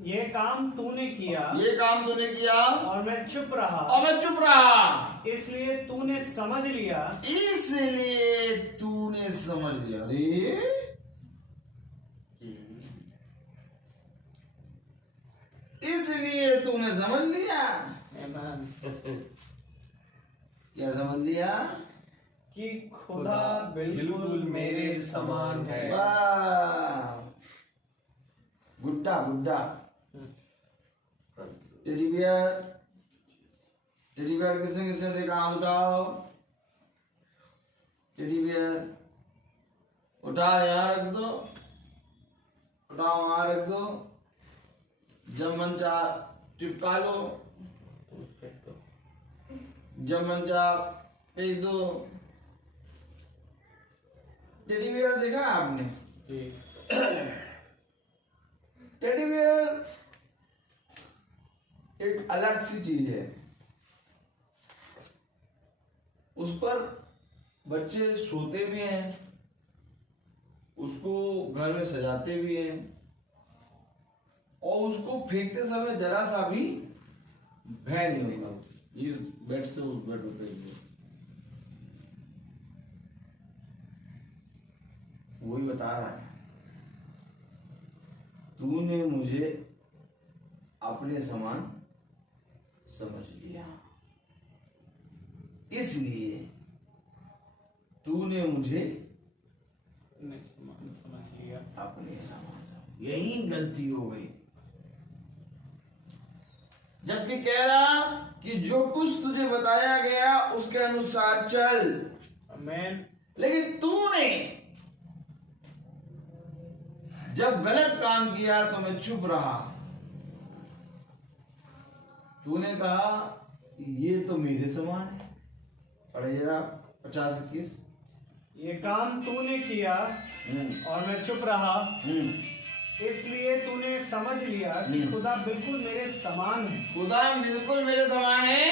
ये काम तूने किया, ये काम तूने किया और मैं चुप रहा, और मैं चुप रहा। इसलिए तूने समझ लिया, इसलिए तूने समझ लिया। अरे इसलिए तूने समझ लिया। क्या समझ लिया? कि खुदा बिल्कुल मेरे समान है। वाह, गुड्डा गुड्डा टेडी बियर, टेडी बियर किसने किसने देखा? हाथ उठाओ। टेडी बियर उठा, यहाँ रख दो, उठाओ वहां रख दो, जब मन चाह चिपका लो, जब मन चाह भेज दो। टेडी बियर देखा आपने? टेडी बियर एक अलग सी चीज है, उस पर बच्चे सोते भी हैं, उसको घर में सजाते भी हैं और उसको फेंकते समय जरा सा भी भय नहीं होगा। इस बेड से उस बेड पे फेंक दो। वही बता रहा है, तूने मुझे अपने समान समझ लिया, इसलिए तूने मुझे समझ लिया। अपने समान। यही गलती हो गई। जबकि कह रहा कि जो कुछ तुझे बताया गया उसके अनुसार चल, आमीन। लेकिन तूने जब गलत काम किया तो मैं चुप रहा। तूने कहा ये तो मेरे समान है। पढ़े जरा 50-21। ये काम तूने किया और मैं चुप रहा, इसलिए तूने समझ लिया कि खुदा बिल्कुल मेरे समान है। खुदा बिल्कुल मेरे समान है,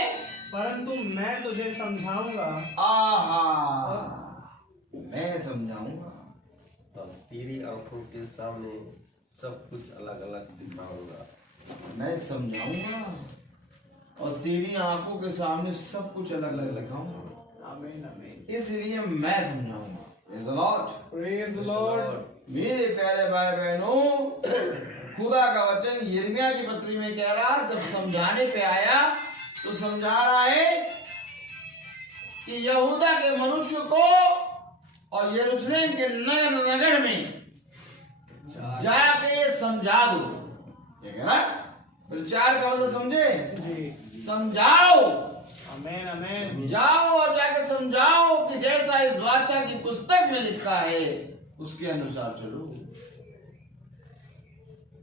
परंतु मैं तुझे समझाऊंगा। आहा, मैं समझाऊंगा। तब तेरी आंखों के सामने सब कुछ अलग अलग दिखाऊंगा। मैं समझाऊंगा और तेरी आंखों के सामने सब कुछ अलग अलग दिखाऊंगा। आमीन आमीन। इसलिए मैं समझाऊंगा। Praise the Lord। Praise Lord. मेरे प्यारे भाई बहनों, खुदा का वचन यिर्मयाह की पत्री में कह रहा, जब समझाने पे आया तो समझा रहा है कि यहूदा के मनुष्य को और यरूशलेम के नगर में जाके समझा दो। क्या कह रहा? प्रचार का मतलब समझे? जी। समझाओ। आमीन आमीन। जाओ और जाके समझाओ कि जैसा इस वाचा की पुस्तक में लिखा है उसके अनुसार चलो।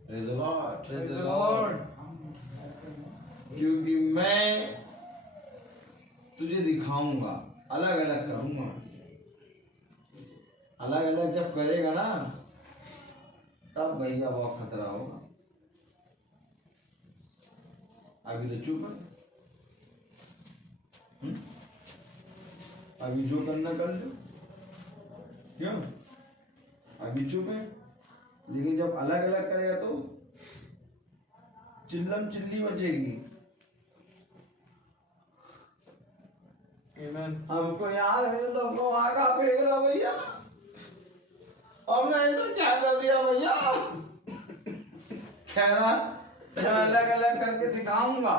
Praise the Lord। Praise the Lord। क्योंकि मैं तुझे दिखाऊंगा, अलग अलग करूंगा। अलग अलग जब करेगा ना तब भैया बहुत खतरा होगा। अभी तो चुप है। अभी जो करना कर लो। क्यों? अभी चुप है, लेकिन जब अलग अलग करेगा तो चिल्लम चिल्ली मचेगी। Amen. हमको यार है तो हमको वहां का फेंक रहा भैया, अब नहीं तो क्या कर दिया भैया। कह रहा मैं अलग अलग करके दिखाऊंगा।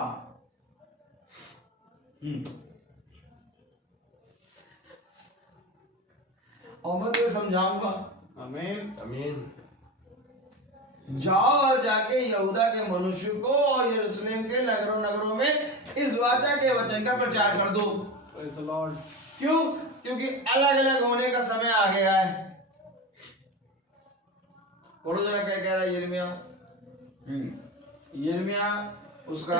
और मैं तुझे समझाऊंगा। Amen. आमीन। जाओ और जाके यहूदा के मनुष्य को और यरूशलेम के नगरों नगरों में इस वाचा के वचन का प्रचार कर दो। Praise the Lord. क्यों? क्योंकि अलग अलग होने का समय आ गया है। पढ़ो जरा क्या कह रहा है यिर्मयाह। यिर्मयाह उसका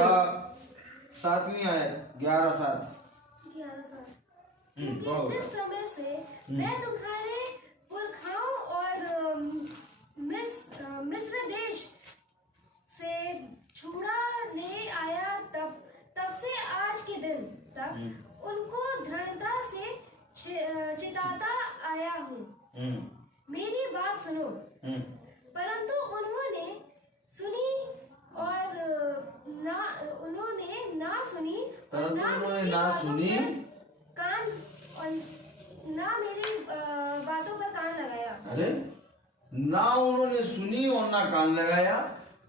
7वीं आयत 11 लेकिन जिस समय से मैं तुम्हारे पुरखाओं और मिस्र देश से छुड़ा ले आया, तब से आज के दिन तक उनको दृढ़ता से चिताता आया हूँ। मेरी बात सुनो। परंतु उन्होंने सुनी और उन्होंने ना सुनी और ना मेरी बातों पर कान और ना मेरी बातों पर कान लगाया। अरे ना उन्होंने सुनी और ना कान लगाया।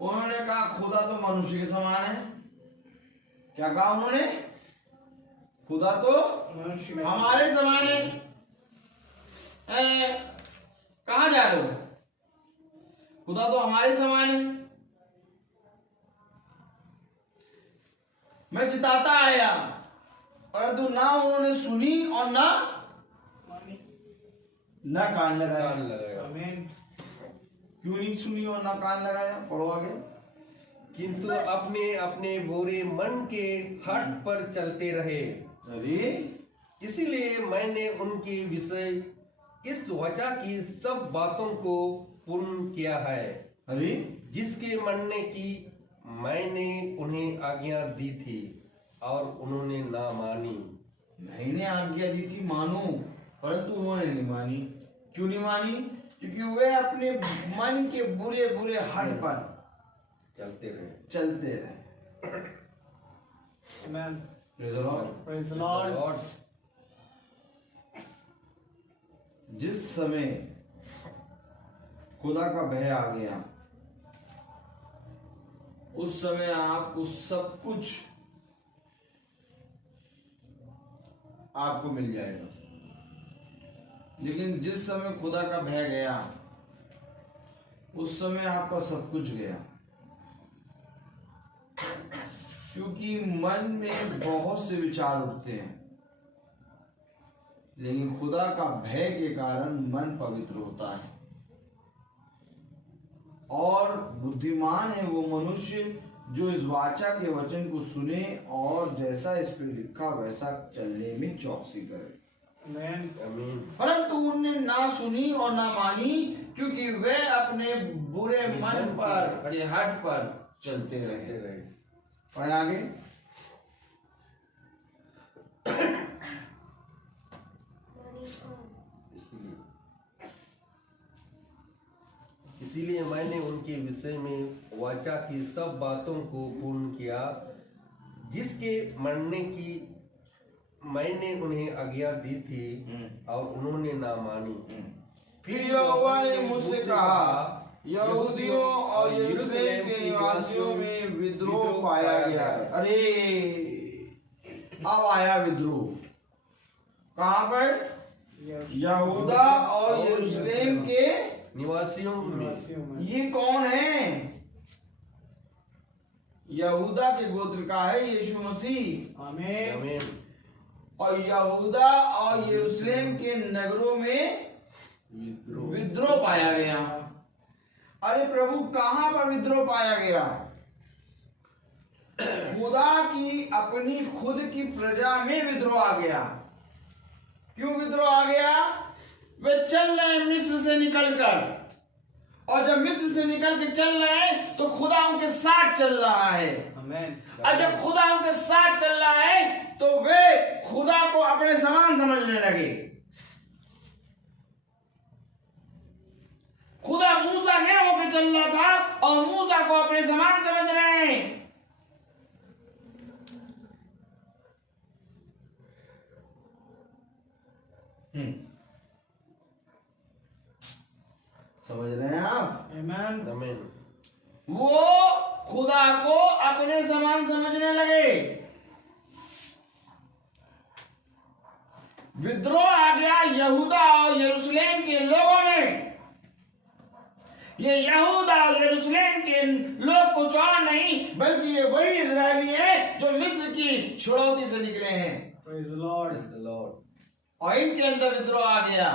उन्होंने कहा खुदा तो मनुष्य के समान है। क्या कहा उन्होंने? खुदा तो हमारे समान है। कहाँ जा रहे हो? खुदा तो हमारे समान है। मैं चिताता आया, परंतु ना उन्होंने सुनी और ना कान लगाया। Amen. क्यों नहीं सुनी और ना कान लगाया? पढ़ो आगे। किंतु अपने अपने बुरे मन के हट पर चलते रहे। अरे इसीलिए मैंने उनके विषय इस वचा की सब बातों को पूर्ण किया है, अरे जिसके मानने की मैंने उन्हें आज्ञा दी थी और उन्होंने ना मानी। मैंने आज्ञा दी थी मानो, परंतु उन्होंने नहीं मानी। क्यों नहीं मानी? क्योंकि वे अपने मन के बुरे बुरे हट पर चलते रहे। चलते रहे। Amen. Praise the Lord. Praise the Lord. Lord, जिस समय खुदा का भय आ गया, उस समय आपको सब कुछ आपको मिल जाएगा। लेकिन जिस समय खुदा का भय गया, उस समय आपका सब कुछ गया। क्योंकि मन में बहुत से विचार उठते हैं, लेकिन खुदा का भय के कारण मन पवित्र होता है। और बुद्धिमान है वो मनुष्य जो इस वाचा के वचन को सुने और जैसा इस पर लिखा वैसा चलने में चौकसी करे। Amen. आमीन। परंतु उन्होंने ना सुनी और ना मानी, क्योंकि वे अपने बुरे मन पर हट पर चलते रहे। पढ़े आगे। इसीलिए मैंने उनके विषय में वाचा की सब बातों को पूर्ण किया, जिसके मानने की मैंने उन्हें आज्ञा दी थी और उन्होंने ना मानी। फिर यहोवा ने मुझसे कहा, यहूदियों और यरूशलेम के निवासियों में विद्रोह पाया गया है। अरे अब आया विद्रोह। कहाँ पर? यहूदा और यरूशलेम के निवासियों में। ये कौन है? यहूदा के गोत्र का है यीशु मसीह। Amen. आमीन। और यहूदा और यरूशलेम के नगरों में विद्रोह पाया गया। अरे प्रभु, कहां पर विद्रोह पाया गया? खुदा की अपनी खुद की प्रजा में विद्रोह आ गया। क्यों विद्रोह आ गया? वे चल रहे हैं मिस्र से निकलकर, और जब मिस्र से निकल के चल रहे हैं तो खुदा उनके साथ चल रहा है। Amen. और जब खुदा उनके साथ चल रहा है तो वे खुदा को अपने समान समझने लगे। खुदा मूसा ने होकर चल रहा था और मूसा को अपने समान समझ रहे हैं। समझ रहे हैं आप? Amen. आमीन। वो खुदा को अपने समान समझने लगे। विद्रोह आ गया यहूदा और यरूशलेम के लोगों में। ये यहूदा और यरूशलेम के लोग कुछ और नहीं बल्कि ये वही इजरायली है जो मिस्र की छुड़ौती से निकले हैं। Praise the Lord. Praise the Lord. और इनके अंदर विद्रोह आ गया।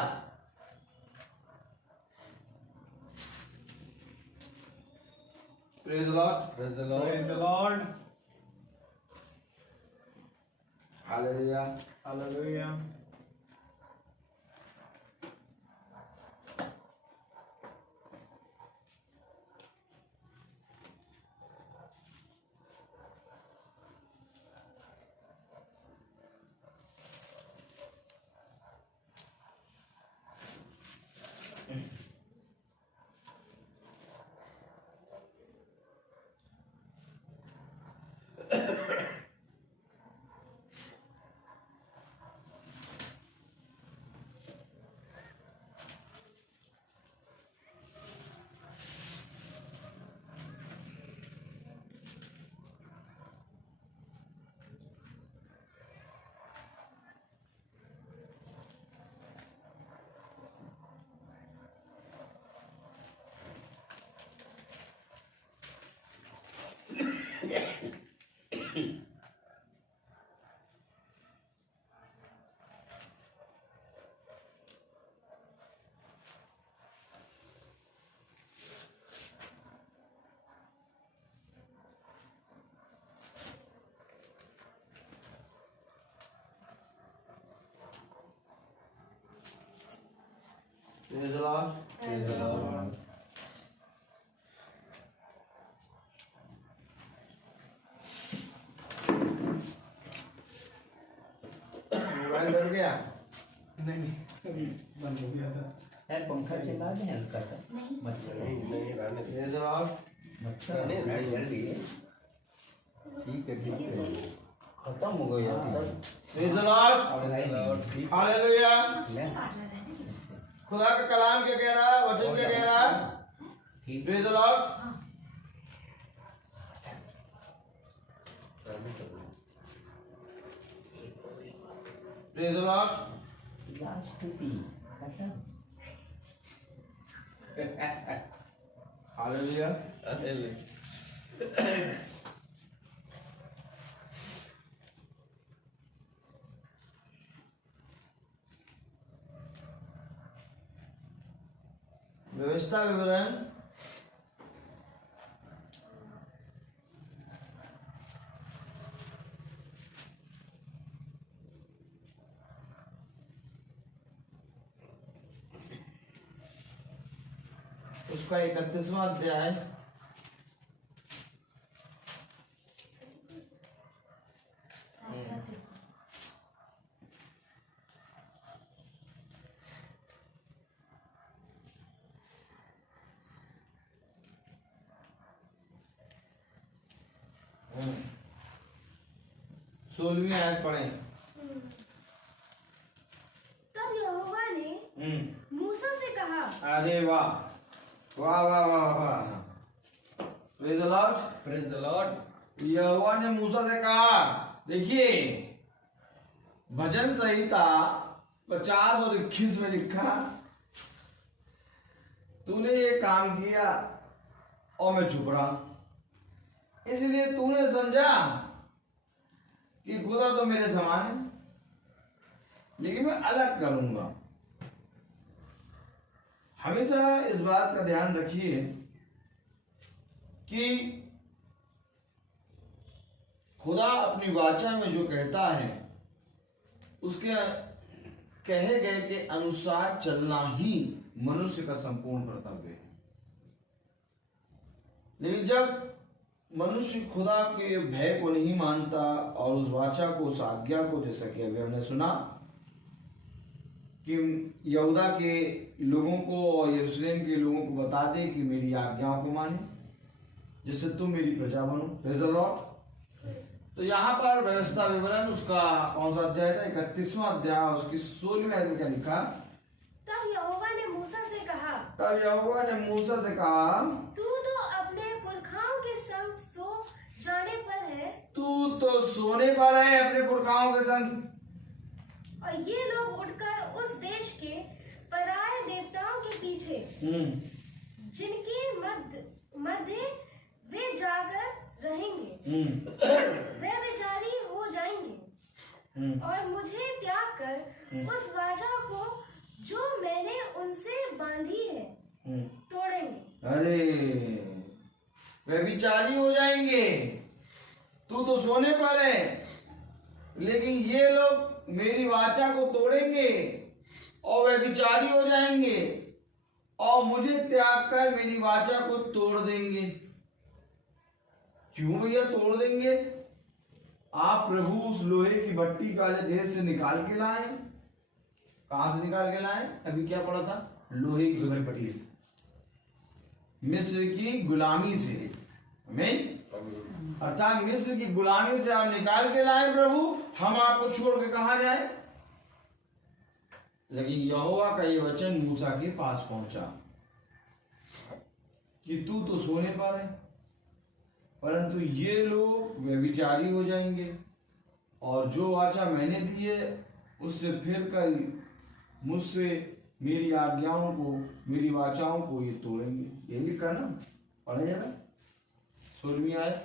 Praise the Lord. Praise the Lord. Praise the Lord. Hallelujah. Hallelujah. Praise the Lord. Praise the Lord. Mobile डर गया? नहीं अभी बंद हो गया था। यार पंखा चला दे हल्का सा नहीं नहीं रहने दे। Praise the Lord. नहीं लाइट जल रही है ठीक है खत्म हो गई यार Praise the Lord. ठीक Hallelujah. है खुदा का कलाम क्या कह रहा है? वचन क्या कह रहा है? ठीक Praise the Lord. Praise the Lord. Last थी खत्म Hallelujah. व्यवस्था विवरण उसका 31वां अध्याय सोलहवीं आयत पढ़ें। तब यहोवा ने मूसा से कहा, अरे वाह वाह वाह वाह वाह। Praise the Lord. Praise the Lord. यहोवा ने मूसा से कहा, देखिए भजन संहिता 50 और 21 में लिखा, तूने ये काम किया और मैं चुप रहा, इसलिए तूने समझा कि खुदा तो मेरे समान है, लेकिन मैं अलग करूंगा। हमेशा इस बात का ध्यान रखिए कि खुदा अपनी वाचा में जो कहता है उसके कहे गए के अनुसार चलना ही मनुष्य का संपूर्ण कर्तव्य है। लेकिन जब मनुष्य खुदा के भय को नहीं मानता और उस वाचा को, उस आज्ञा को, जैसा कि अभी हमने सुना कि यहूदा के लोगों को और यरूशलेम के लोगों को बता दे कि मेरी आज्ञाओं को माने, जिससे तुम मेरी प्रजा बनो। Praise the Lord. तो यहाँ पर व्यवस्था विवरण उसका कौन सा अध्याय था? 31वां अध्याय, उसकी 16वीं आयत में क्या लिखा? तब यहोवा ने मूसा से कहा, तब यहोवा ने मूसा से कहा, तू तो अपने पुरखाओं के संग सो जाने पर है, तू तो सोने पर है अपने पुरखाओं के संग, और ये लोग उठकर उस देश के पराये देवताओं के पीछे, जिनके मध्य वे जाकर रहेंगे, वे बेचारी हो जाएंगे और मुझे त्याग कर उस वाचा को जो मैंने उनसे बांधी है तोड़ेंगे। अरे वे बेचारी हो जाएंगे। तू तो सोने पर है, लेकिन ये लोग मेरी वाचा को तोड़ेंगे और वे बेचारी हो जाएंगे और मुझे त्याग कर मेरी वाचा को तोड़ देंगे। क्यों भैया तोड़ देंगे? आप प्रभु उस लोहे की भट्टी काले देश से निकाल के लाए। कहां से निकाल के लाए? अभी क्या पढ़ा था? लोहे की भट्टी से, मिस्र की गुलामी से। आमीन। अर्थात मिस्र की गुलामी से आप निकाल के लाए प्रभु, हम आपको छोड़ के कहां जाए? लेकिन यहोवा का ये वचन मूसा के पास पहुंचा कि तू तो सोने पर है, परंतु ये लोग व्यभिचारी हो जाएंगे और जो वाचा मैंने दी है उससे फिर कर मुझसे मेरी आज्ञाओं को, मेरी वाचाओं को ये तोड़ेंगे। ये लिखा ना, पढ़े जरा 16वीं आयत।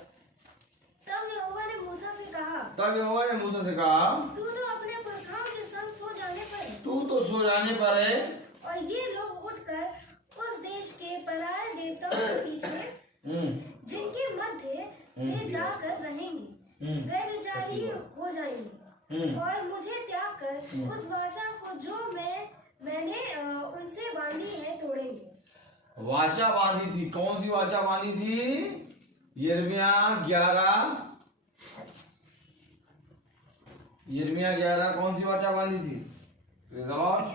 तब यहोवा ने मूसा से कहा, तब यहोवा ने मूसा से कहा, तू तो अपने पुरखाओं के संग सो जाने पर है, तू तो सो जाने पर है और ये लोग उठकर उस देश के पराये देवताओं के पीछे, जिनके मध्य वे जाकर रहेंगे, वे बेचारी हो जाएंगे और मुझे त्याग कर उस वाचा को जो मैंने उनसे बांधी है तोड़ेंगे। वाचा बांधी थी। कौन सी वाचा बांधी थी? यिर्मयाह 11 कौन सी वाचा बांधी थी? यिर्मयाह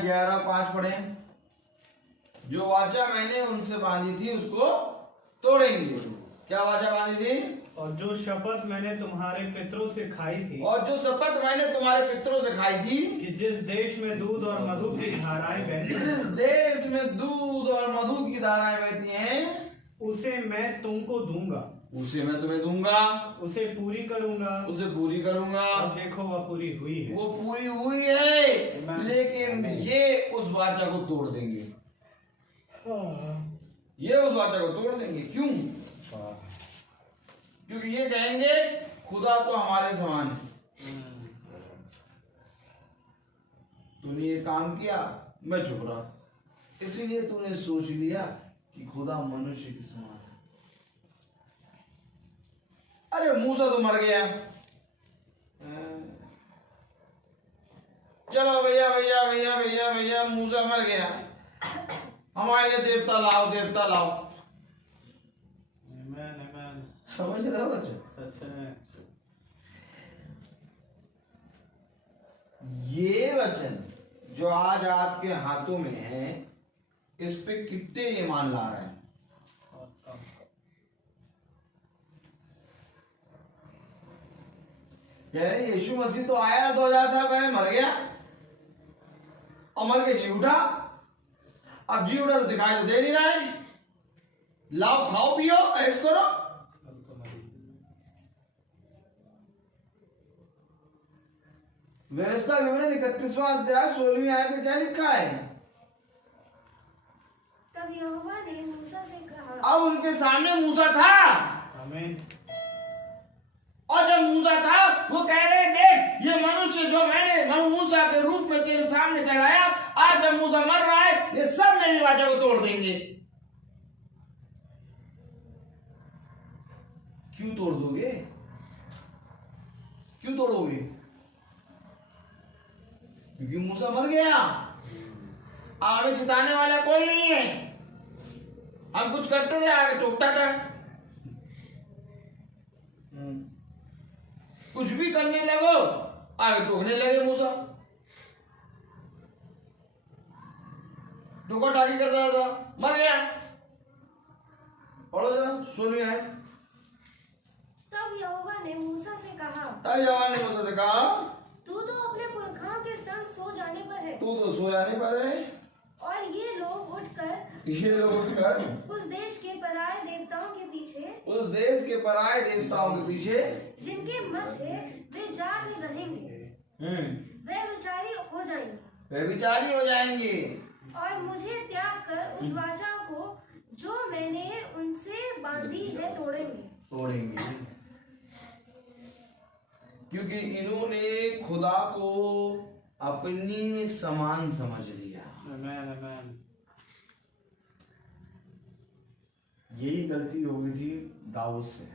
11:5 पढ़े। जो वाचा मैंने उनसे बांधी थी उसको तोड़ेंगे। क्या वाचा बांधी थी? और जो शपथ मैंने तुम्हारे पितरों से खाई थी, और जो शपथ मैंने तुम्हारे पितरों से खाई थी, कि जिस देश में दूध और मधु की धाराएं बहती हैं, जिस देश में दूध और मधु की धाराएं बहती हैं, उसे मैं तुमको दूंगा, उसे मैं तुम्हें दूंगा, उसे पूरी करूंगा। उसे पूरी करूंगा। और देखो वह पूरी हुई है। वो पूरी हुई है, लेकिन ये उस वाचा को तोड़ देंगे। ये उस वाचा को तोड़ देंगे। क्यों? क्योंकि ये कहेंगे खुदा तो हमारे समान है। तूने ये काम किया, मैं चुप रहा, इसीलिए तूने सोच लिया कि खुदा मनुष्य के समान है। अरे मूसा तो मर गया, चलो भैया भैया भैया भैया भैया मूसा मर गया, हमारे लिए देवता लाओ, देवता लाओ। समझ रहे हो बच्चे? ये वचन जो आज आपके हाथों में है, इस पे कितने ईमान ला रहे हैं? यानी यीशु मसीह तो आया 2000 साल पहले, मर गया और मर के जी उठा। अब जी उठा तो दिखाई तो दे नहीं रहा है। लाओ खाओ पियो ऐश करो। व्यवस्था विवरण 31वां अध्याय 16वीं आयत में क्या लिखा है? तब यहोवा ने मूसा से कहा, अब उनके सामने मूसा था। आमीन। और जब मूसा था, वो कह रहे देख ये मनुष्य जो मैंने मूसा के रूप में तेरे सामने ठहराया, आज जब मूसा मर रहा है, ये सब मेरी वाचा को तोड़ देंगे। क्यों तोड़ दोगे? क्यों तोड़ोगे? क्योंकि मूसा मर गया। हमें चिताने वाला कोई नहीं है। हम कुछ करते थे, आगे टोकता था। कुछ भी करने लगो, आगे टोकने लगे मूसा। टुका टाकी करता था, मर गया। पढ़ो जरा, सुनिए। तब यहोवा ने मूसा से कहा, तब यहोवा ने मूसा से कहा, तू तो अपने पुरखाओं के संग सो जाने पर है, तू तो सो जाने पर है, और ये लोग उठकर उठकर उस देश के पराये देवताओं के पीछे, उस देश के पराये देवताओं के पीछे, जिनके मध्य वे जाकर रहेंगे, वे विचारी हो जाएंगे, वे विचारी हो जाएंगे, और मुझे त्याग कर उस वाचा को जो मैंने उनसे बांधी है तोड़ेंगे। क्योंकि इन्होंने खुदा को अपनी समान समझ लिया। आमेन, आमेन। यही गलती हो गई थी दाऊद से।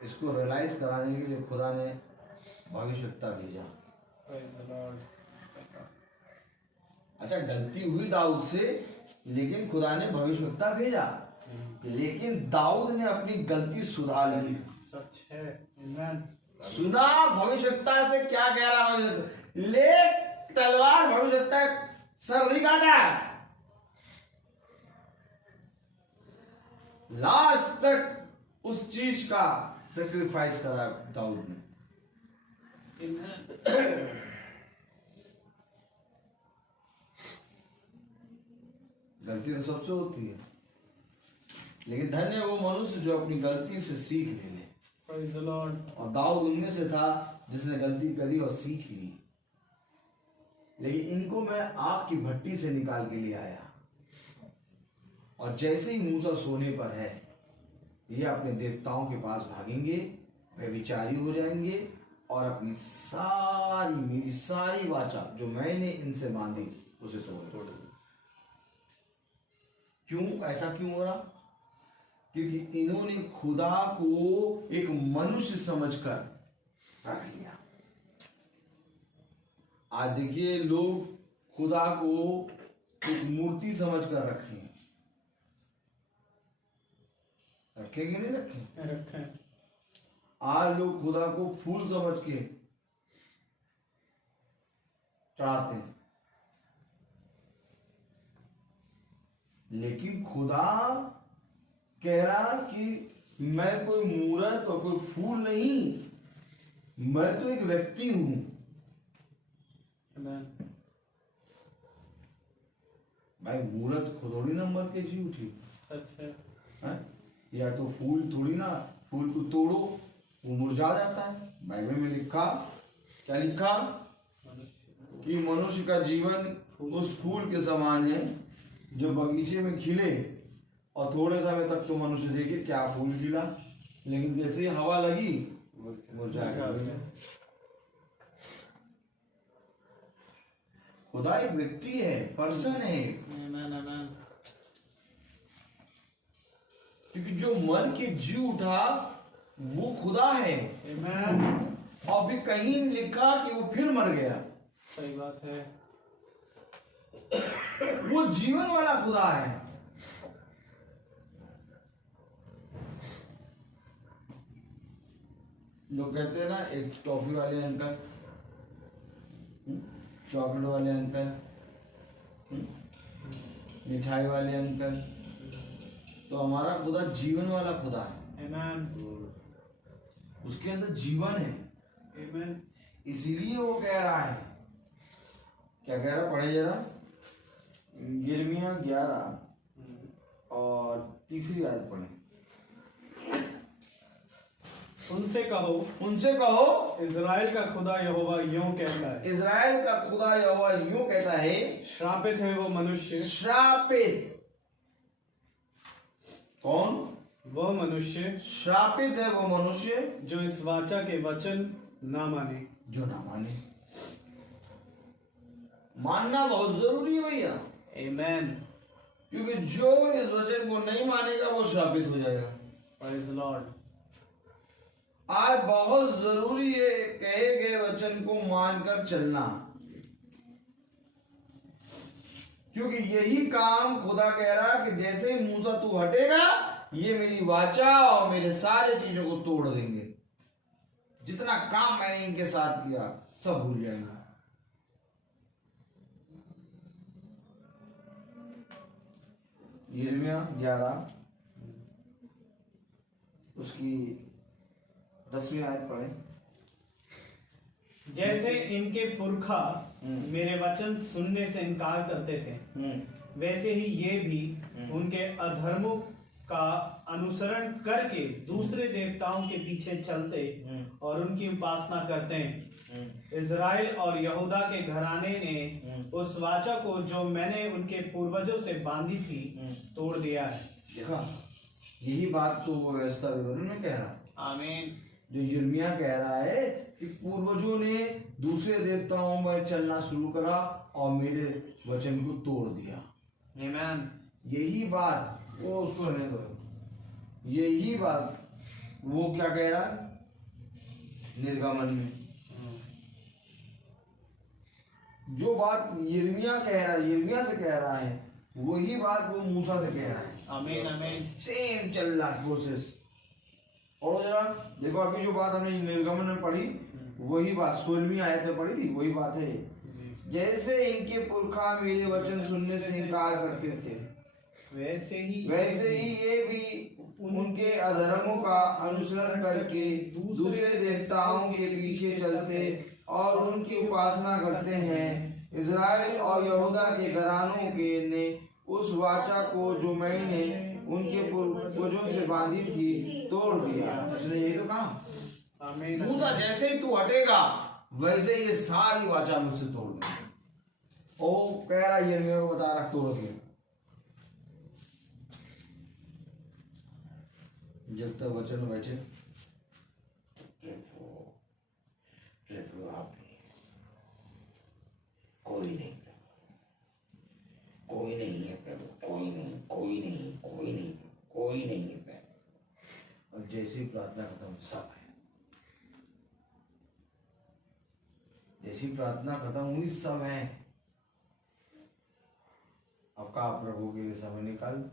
इसको रियलाइज कराने के लिए खुदा ने भविष्यवक्ता भेजा। Praise the Lord. अच्छा, गलती हुई दाऊद से, लेकिन खुदा ने भविष्यवक्ता भेजा, लेकिन दाऊद ने अपनी गलती सुधार ली। सच है। आमेन। सुना भविष्यवक्ता से क्या कह रहा है? ले तलवार, भविष्यवक्ता सर नहीं काटा, लास्ट तक उस चीज का सेक्रीफाइस करा दाऊद ने। गलती तो सबसे होती है, लेकिन धन्य है वो मनुष्य जो अपनी गलती से सीख ले। Praise the Lord. और दाऊद उनमें से था जिसने गलती करी और सीख ली। लेकिन इनको मैं आग की भट्टी से निकाल के ले आया, और जैसे ही मूसा सोने पर है, ये अपने देवताओं के पास भागेंगे, वे विचारी हो जाएंगे, और अपनी मेरी सारी वाचा जो मैंने इनसे बांधी उसे तोड़ दूंगा। क्यों? ऐसा क्यों हो रहा? क्योंकि इन्होंने खुदा को एक मनुष्य समझकर रख लिया। आज देखिए, लोग खुदा को एक मूर्ति समझकर रखे, रखेंगे नहीं रखे? रखें। आज लोग खुदा को फूल समझ के चढ़ाते हैं, लेकिन खुदा कह रहा कि मैं कोई मूर्त और कोई फूल नहीं, मैं तो एक व्यक्ति हूं। Amen. भाई, मूर्त थोड़ी ना मर के जी उठी सच है। है? या तो फूल थोड़ी ना, फूल को तोड़ो वो मुरझा जाता है। बाइबल में लिखा, क्या लिखा? कि मनुष्य का जीवन उस फूल के समान है जो बगीचे में खिले, और थोड़े समय तक तो मनुष्य देखे क्या फूल खिला, लेकिन जैसे ही हवा लगी मुरझा गया। खुदा एक व्यक्ति है, पर्सन है। Amen, amen. क्योंकि जो मर के जी उठा वो खुदा है, Amen. और भी कहीं लिखा कि वो फिर मर गया। सही बात है। वो जीवन वाला खुदा है। लोग कहते हैं ना, एक टॉफी वाले अंकल, चॉकलेट वाले अंकल, मिठाई वाले अंकल, तो हमारा खुदा जीवन वाला खुदा है। Amen. उसके अंदर जीवन है। Amen. इसीलिए वो कह रहा है, क्या कह रहा? पढ़े जरा, यिर्मयाह 11 और 3 आयत पढ़े। उनसे कहो, इज़राइल का खुदा यहोवा यूं कहता है। इज़राइल का खुदा यहोवा यूं कहता है, श्रापित है वो मनुष्य। श्रापित कौन? वह मनुष्य श्रापित है वो मनुष्य जो इस वाचा के वचन ना माने। जो ना माने। मानना बहुत जरूरी है भैया, Amen. क्योंकि जो इस वचन को नहीं मानेगा वो श्रापित हो जाएगा। Praise the Lord. आज बहुत जरूरी है कहे गए वचन को मानकर चलना, क्योंकि यही काम खुदा कह रहा है कि जैसे ही मूसा तू हटेगा, ये मेरी वाचा और मेरे सारे चीजों को तोड़ देंगे। जितना काम मैंने इनके साथ किया सब भूल जाएंगे। यिर्मयाह 11 उसकी 10वीं आयत पढ़े। जैसे इनके पुरखा मेरे वचन सुनने से इनकार करते थे, वैसे ही ये भी उनके अधर्मों का अनुसरण करके दूसरे देवताओं के पीछे चलते और उनकी उपासना करते हैं। इज़राइल और यहूदा के घराने ने उस वाचा को जो मैंने उनके पूर्वजों से बांधी थी तोड़ दिया है। देखा, यही बात तो वो व्यवस्था विवरण में कह रहा। आमीन। जो यिर्मयाह कह रहा है कि पूर्वजों ने दूसरे देवताओं में चलना शुरू करा और मेरे वचन को तोड़ दिया। आमीन। यही बात वो उसको रहने दो, यही बात वो क्या कह रहा है निर्गमन में। जो बात यिर्मयाह कह रहा है, यिर्मयाह से कह रहा है, वही बात वो मूसा से कह रहा है। आमीन आमीन। सेम चल रहा है प्रोसेस। और जरा देखो, अभी जो बात हमने निर्गमन में पढ़ी वही बात 16वीं आयत में पढ़ी थी, वही बात है। जैसे इनके पुरखा मेरे वचन सुनने से इनकार करते थे, वैसे ही ये भी उनके अधर्मों का अनुसरण करके दूसरे देवताओं के पीछे चलते और उनकी उपासना करते हैं। इज़राइल और यहूदा के घरानों के ने उस वाचा को जो मैंने उनके पूर्वजों से बांधी थी तोड़ दिया। उसने यही तो कहा, मूसा जैसे ही तू हटेगा वैसे ये सारी वाचा मुझसे तोड़ देगा। ओ कह रहा यिर्मयाह को बता रहा तोड़ दिया। जब तक वचन में बैठे आप कोई नहीं है प्रभु, कोई नहीं है प्रभु। और जैसे ही प्रार्थना खत्म सब है, जैसी प्रार्थना खत्म हुई सब है। अब का प्रभु के लिए समय निकाल,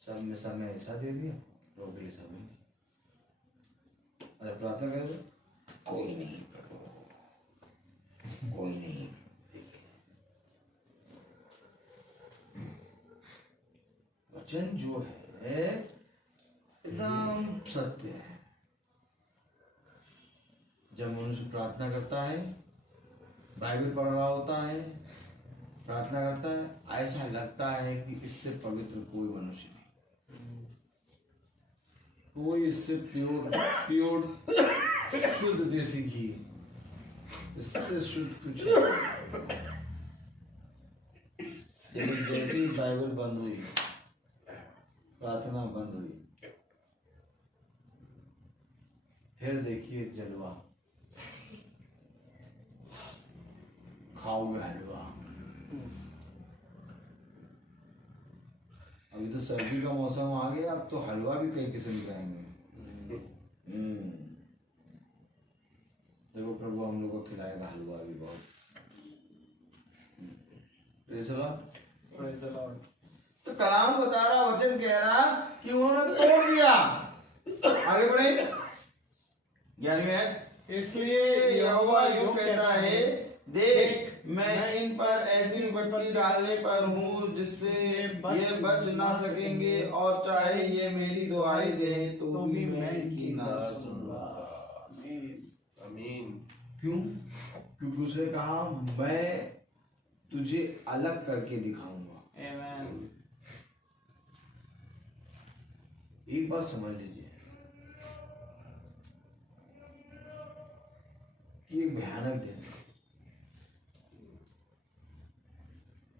सब में समय ऐसा दे दिया, प्रभु के लिए समय नहीं। अरे प्रार्थना करें कोई नहीं प्रभु, कोई नहीं। वचन जो है एकदम सत्य है। जब मनुष्य प्रार्थना करता है, बाइबल पढ़ रहा होता है, प्रार्थना करता है, ऐसा लगता है कि इससे पवित्र कोई मनुष्य नहीं, कोई इससे प्योर शुद्ध देसी घी, इससे शुद्ध कुछ नहीं। लेकिन जैसे ही बाइबल बंद हुई, प्रार्थना बंद हुई, फिर देखिए जलवा, खाओगे हलवा। अभी तो सर्दी का मौसम आ गया, अब तो हलवा भी कई किस्म के आएंगे। देखो प्रभु हम लोग को खिलाएगा हलवा भी बहुत। तो कलाम बता रहा, वचन कह रहा कि उन्होंने तोड़ दिया। आगे बढ़े 11वें, इसलिए यहोवा यूं कहता है, देख मैं इन पर ऐसी विपत्ति डालने पर हूँ जिससे ये बच ना सकेंगे, और चाहे ये मेरी दुहाई दें तो भी मैं इनकी ना सुनूंगा। आमीन। क्यों? क्योंकि उसने कहा मैं तुझे अलग करके दिखाऊंगा। एक बात समझ लीजिए कि एक भयानक दिन,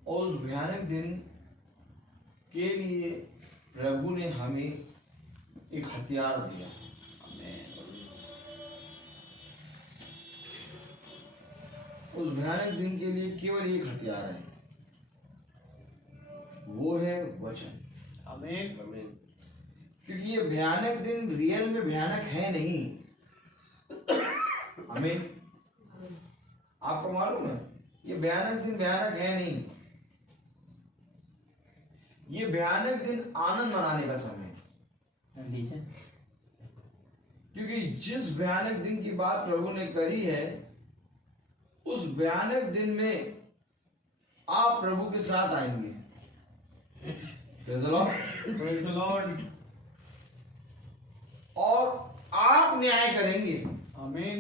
और उस भयानक दिन के लिए प्रभु ने हमें एक हथियार दिया। उस भयानक दिन के लिए केवल एक हथियार है, वो है वचन। आमीन। क्योंकि ये भयानक दिन रियल में भयानक है नहीं। आमीन। आपको मालूम है ये भयानक दिन भयानक है नहीं। ये भयानक दिन आनंद मनाने का समय है। क्योंकि जिस भयानक दिन की बात प्रभु ने करी है, उस भयानक दिन में आप प्रभु के साथ आएंगे। Praise the Lord. Praise the Lord. और आप न्याय करेंगे। Amen.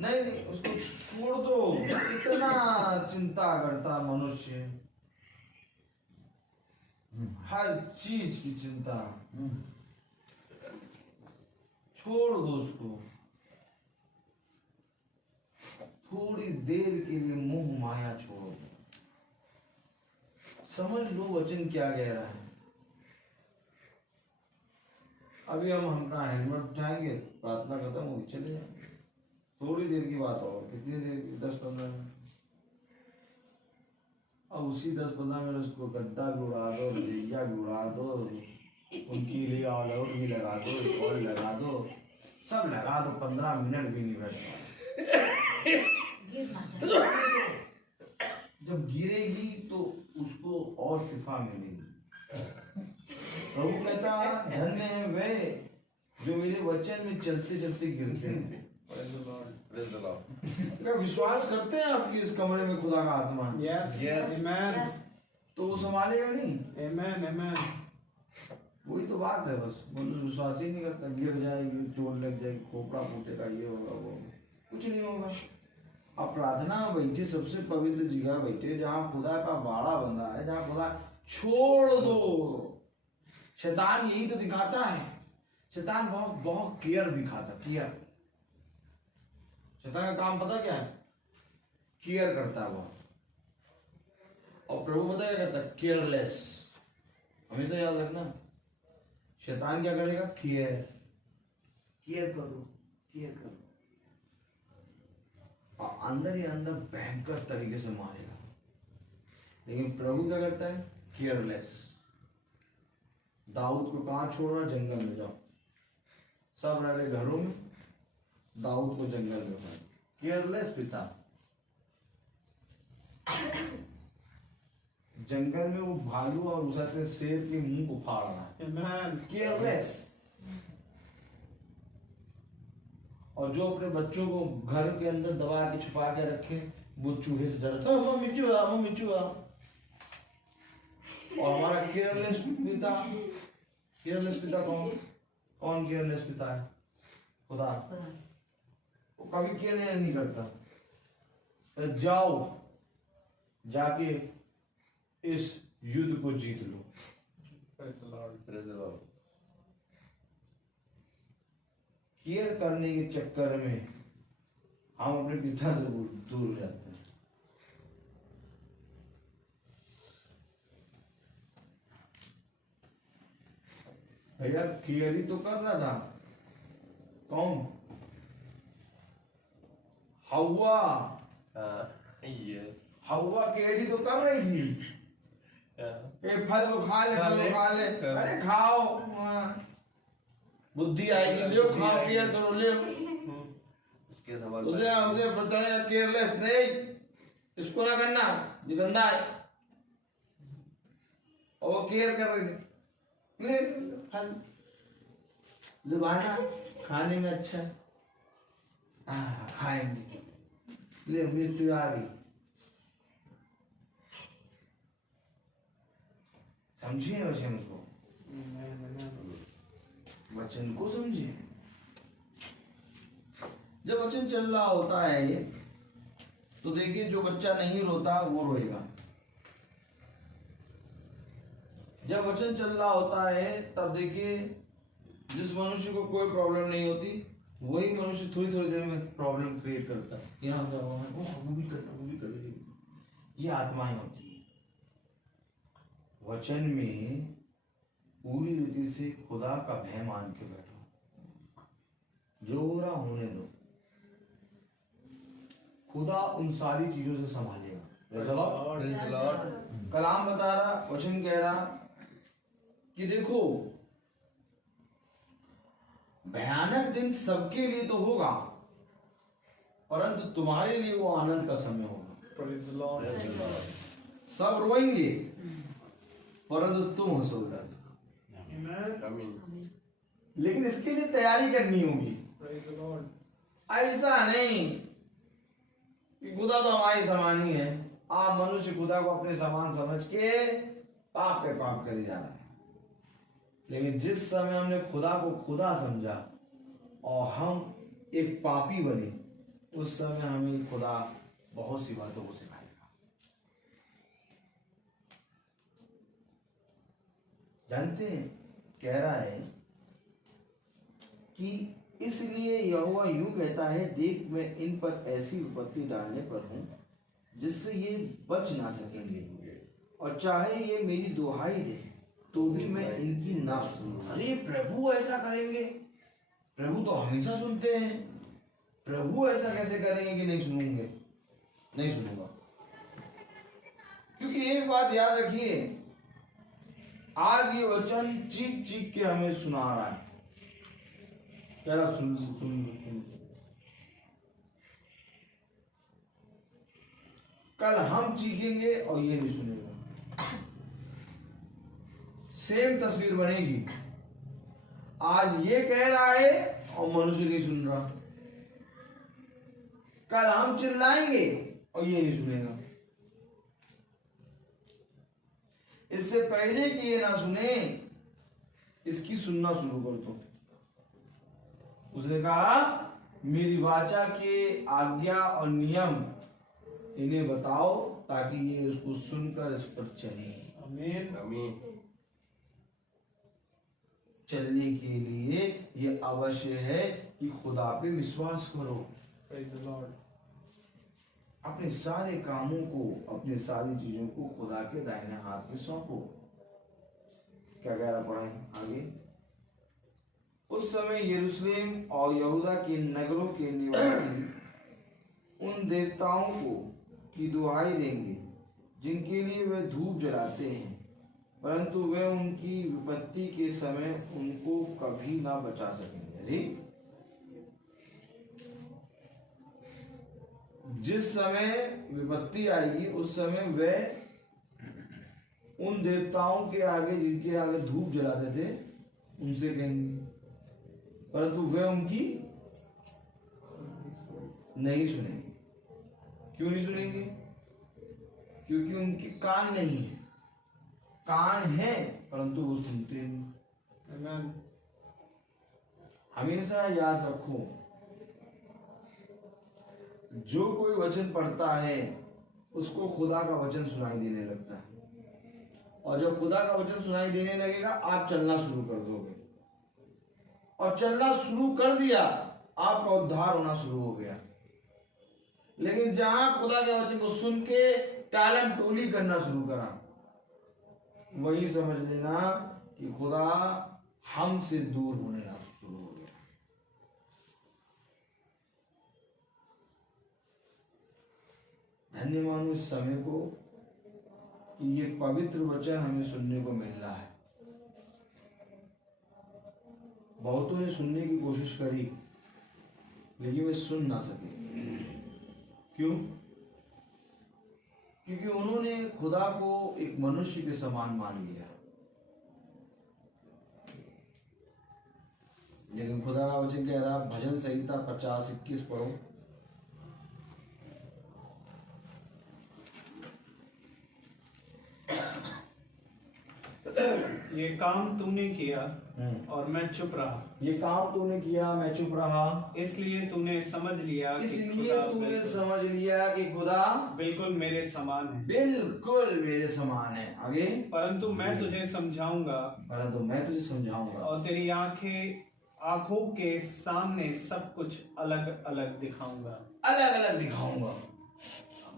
नहीं उसको छोड़ दो, इतना चिंता करता मनुष्य, हर चीज की चिंता, छोड़ दो उसको। थोड़ी देर के लिए मोह माया छोड़ो, समझ लो वचन क्या कह रहा है। अभी हम अपना हेलमेट उठाएंगे, प्रार्थना खत्म होगी, चले जाएंगे। थोड़ी देर की बात और, कितनी देर की, 10-15 मिनट। अब उसी 10-15 मिनट उसको गद्दा भी उड़ा दो, रजैया भी उड़ा दो, उनके लिए ऑल आउट भी लगा दो, कॉल लगा दो, सब लगा दो, 15 मिनट भी नहीं बैठ। जब गिरेगी तो उसको और शिफा मिलेगी। प्रभु कहता धन्य है वे जो मेरे वचन में चलते चलते गिरते हैं। क्या विश्वास करते हैं आपकी इस कमरे में खुदा का आत्मा? Yes. Yes. Amen. तो वो संभालेगा नहीं। Amen. Amen. वही तो बात है, बस मनुष्य विश्वास ही नहीं करता, गिर जाएगी, चोट लग जाएगी, खोपड़ा फूटेगा, ये होगा वो, कुछ नहीं होगा। अब प्रार्थना बैठे, सबसे पवित्र जगह बैठे, जहाँ खुदा का बाड़ा बंधा है, जहाँ खुदा, छोड़ दो। शैतान यही तो दिखाता है, शैतान बहुत बहुत केयर दिखाता, केयर। शैतान का काम पता क्या है? केयर करता है बहुत। और प्रभु पता क्या करता है? केयरलेस। हमेशा याद रखना, शैतान क्या करेगा? केयर, केयर करो, केयर करो, और अंदर ही अंदर भयंकर तरीके से मारेगा। लेकिन प्रभु क्या करता है? केयरलेस। दाऊद को कहाँ छोड़ा? जंगल में जाओ, सब रह रहे घरों में, दाऊद को जंगल में उठाया। केयरलेस पिता। जंगल में वो भालू और उसे शेर के मुंह को फाड़ रहा है। Amen. केयरलेस। और जो अपने बच्चों को घर के अंदर दबा के छुपा के रखे, वो चूहे से डरता है, मम्मी चूहा, मम्मी चूहा। और हमारा केयरलेस पिता, केयरलेस पिता कौन? कौन केयरलेस पिता है? खुदा। वो कभी केयर नहीं करता। तो जाओ, जाके इस युद्ध को जीत लो। केयर करने के चक्कर में हम अपने पिता से दूर हो जाते हैं। भैया केयर ही तो कर रहा था। कौन? हवा। हवा केयर ही तो कर रही थी। फल को खा ले, फल को खा ले, अरे खाओ, बुद्धि आएगी, ले खाओ, केयर करो, ले। उसे बताया केयरलेस नहीं, इसको ना करना, ये गंदा है। और वो केयर कर रहे थे, ले फल, जुबाना खाने में अच्छा, खाएंगे, ले मृत्यु आ गई। समझिए वचन को, वचन को समझिए। जब वचन चल रहा होता है तो देखिए, जो बच्चा नहीं रोता वो रोएगा। जब वचन चल रहा होता है तब देखिए, जिस मनुष्य को कोई प्रॉब्लम नहीं होती, वही मनुष्य थोड़ी थोड़ी देर में प्रॉब्लम क्रिएट करता है। यहाँ जाओ, वो भी करना। ये आत्माएं होती है। वचन में पूरी रीति से खुदा का भय मान के बैठो, जो हो रहा होने दो, खुदा उन सारी चीजों से संभालेगा। कलाम बता रहा, वचन कह रहा कि देखो, भयानक दिन सबके लिए तो होगा, परंतु तुम्हारे लिए वो आनंद का समय होगा। सब रोएंगे, परंतु तुम हंसोगे। लेकिन इसके लिए तैयारी करनी होगी। ऐसा नहीं कि खुदा तो हमारी समानी है, आप मनुष्य खुदा को अपने समान समझ के पाप पे पाप करे जा रहे हैं। लेकिन जिस समय हमने खुदा को खुदा समझा और हम एक पापी बने, उस समय हमें खुदा बहुत सी बातों को सिखाएगा। जानते हैं, कह रहा है कि इसलिए यहोवा यूं कहता है, देख मैं इन पर ऐसी विपत्ति डालने पर हूं जिससे ये बच ना सकेंगे, और चाहे ये मेरी दुहाई दे तो भी मैं इनकी ना सुनूंगा। अरे प्रभु ऐसा करेंगे? प्रभु तो हमेशा सुनते हैं। प्रभु ऐसा कैसे करेंगे कि नहीं सुनूंगे? नहीं सुनूंगा। क्योंकि एक बात याद रखिए, आज ये वचन चीख चीख के हमें सुना रहा है। जरा सुन सुन सुन। कल हम चीखेंगे और ये नहीं सुनेगा। सेम तस्वीर बनेगी। आज ये कह रहा है और मनुष्य नहीं सुन रहा। कल हम चिल्लाएंगे और ये नहीं सुनेगा। इससे पहले कि ये ना सुने, इसकी सुनना शुरू कर दो। उसने कहा, मेरी वाचा के आज्ञा और नियम इन्हें बताओ ताकि ये उसको सुनकर इस पर चले। आमीन आमीन। चलने के लिए ये अवश्य है कि खुदा पे विश्वास करो। Praise the Lord. अपने सारे कामों को, अपने सारी चीजों को खुदा के दाहिने हाथ में सौंपो। क्या कह रहा पढ़ें आगे? उस समय यरूशलेम और यहूदा के नगरों के निवासी उन देवताओं को की दुहाई देंगे जिनके लिए वे धूप जलाते हैं, परंतु वे उनकी विपत्ति के समय उनको कभी ना बचा सकेंगे। अरे जिस समय विपत्ति आएगी उस समय वे उन देवताओं के आगे जिनके आगे धूप जलाते थे उनसे कहेंगे, परंतु वे उनकी नहीं सुनेंगे। क्यों नहीं सुनेंगे? क्योंकि उनके कान नहीं है। कान है परंतु वो सुनते नहीं। आमीन। हमेशा याद रखो, जो कोई वचन पढ़ता है उसको खुदा का वचन सुनाई देने लगता है, और जब खुदा का वचन सुनाई देने लगेगा आप चलना शुरू कर दोगे, और चलना शुरू कर दिया आपका उद्धार होना शुरू हो गया। लेकिन जहां खुदा के वचन को सुन के टालम टोली करना शुरू करा, वही समझ लेना कि खुदा हमसे दूर होने लगा शुरू हो गया। धन्य मानो इस समय को कि ये पवित्र वचन हमें सुनने को मिल रहा है। बहुतों ने सुनने की कोशिश करी लेकिन वे सुन ना सके। क्यों? क्योंकि उन्होंने खुदा को एक मनुष्य के समान मान लिया। लेकिन खुदा का वचन कह रहा, भजन संहिता 50-21 पढ़ो। ये काम तूने किया और मैं चुप रहा, ये काम तूने किया मैं चुप रहा, इसलिए तूने समझ लिया कि इसलिए खुदा तूने समझ लिया कि खुदा बिल्कुल मेरे समान है। बिल्कुल मेरे समान है। आगे, परंतु मैं तुझे समझाऊंगा, परंतु मैं तुझे समझाऊंगा और तेरी आंखों के सामने सब कुछ अलग अलग दिखाऊंगा। अलग अलग दिखाऊंगा।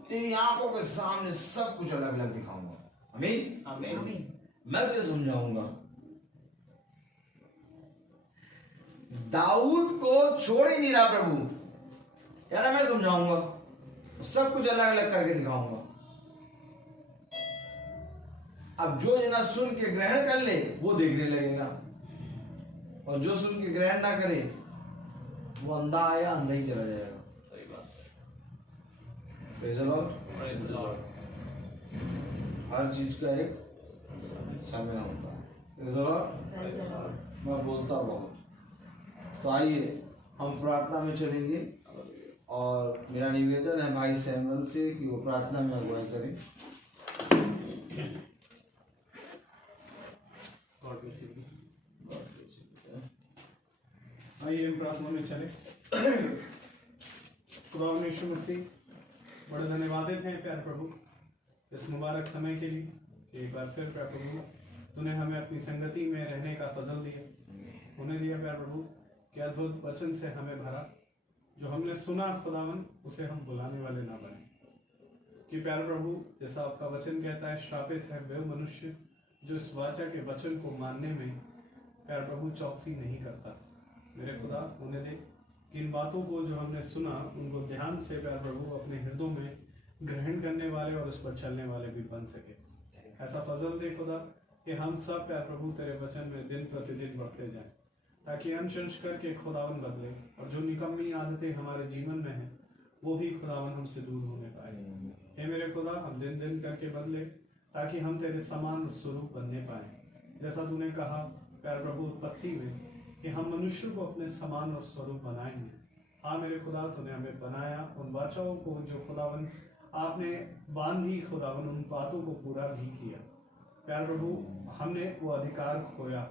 तेरी आंखों के सामने सब कुछ अलग अलग दिखाऊंगा। आमीन आमीन। मैं तुझे समझाऊंगा। दाऊद को छोड़ ही नहीं रहा प्रभु, यार मैं समझाऊंगा, सब कुछ अलग अलग करके दिखाऊंगा। अब जो जना सुन के ग्रहण कर ले वो देखने लगेगा, और जो सुन के ग्रहण ना करे वो अंधा आया अंधा ही चला जाएगा। सही बात है। Praise the Lord। Praise the Lord। हर चीज का एक समय होता है। Praise the Lord। मैं बोलता बहुत, तो आइए हम प्रार्थना में चलेंगे और मेरा निवेदन है भाई सैमुअल से कि वो प्रार्थना में अगुवाई करें। आइए हम प्रार्थना में चले। खुदा यीशु मसीह, बड़े धन्यवादित हैं प्यारे प्रभु इस मुबारक समय के लिए। एक बार फिर प्यारे प्रभु तूने हमें अपनी संगति में रहने का फजल दिया, उन्हें दिया प्यारे प्रभु कि अद्भुत वचन से हमें भरा। जो हमने सुना खुदावन उसे हम बुलाने वाले ना बने। कि प्यारे प्रभु जैसा आपका वचन कहता है, श्रापित है वह मनुष्य जो इस वाचा के वचन को मानने में प्यारे प्रभु चौकसी नहीं करता। मेरे खुदा उन्हें दे इन बातों को जो हमने सुना उनको ध्यान से प्यारे प्रभु अपने हृदयों में ग्रहण करने वाले और उस पर चलने वाले भी बन सके। ऐसा फजल दे खुदा कि हम सब प्यारे प्रभु तेरे वचन में दिन प्रतिदिन बढ़ते जाएं, ताकि अंश अंश करके खुदावन बदले और जो निकम्मी आदतें हमारे जीवन में हैं वो भी खुदावन हमसे दूर होने पाए। हे मेरे खुदा, हम दिन दिन करके बदले ताकि हम तेरे समान और स्वरूप बनने पाए। जैसा तूने कहा प्यारे प्रभु उत्पत्ति में कि हम मनुष्य को अपने समान और स्वरूप बनाएंगे। हाँ मेरे खुदा, तूने हमें बनाया उन वाचाओं को जो खुदावन आपने बांधी, खुदावन उन बातों को पूरा भी किया। प्यारे प्रभु हमने वो अधिकार खोया,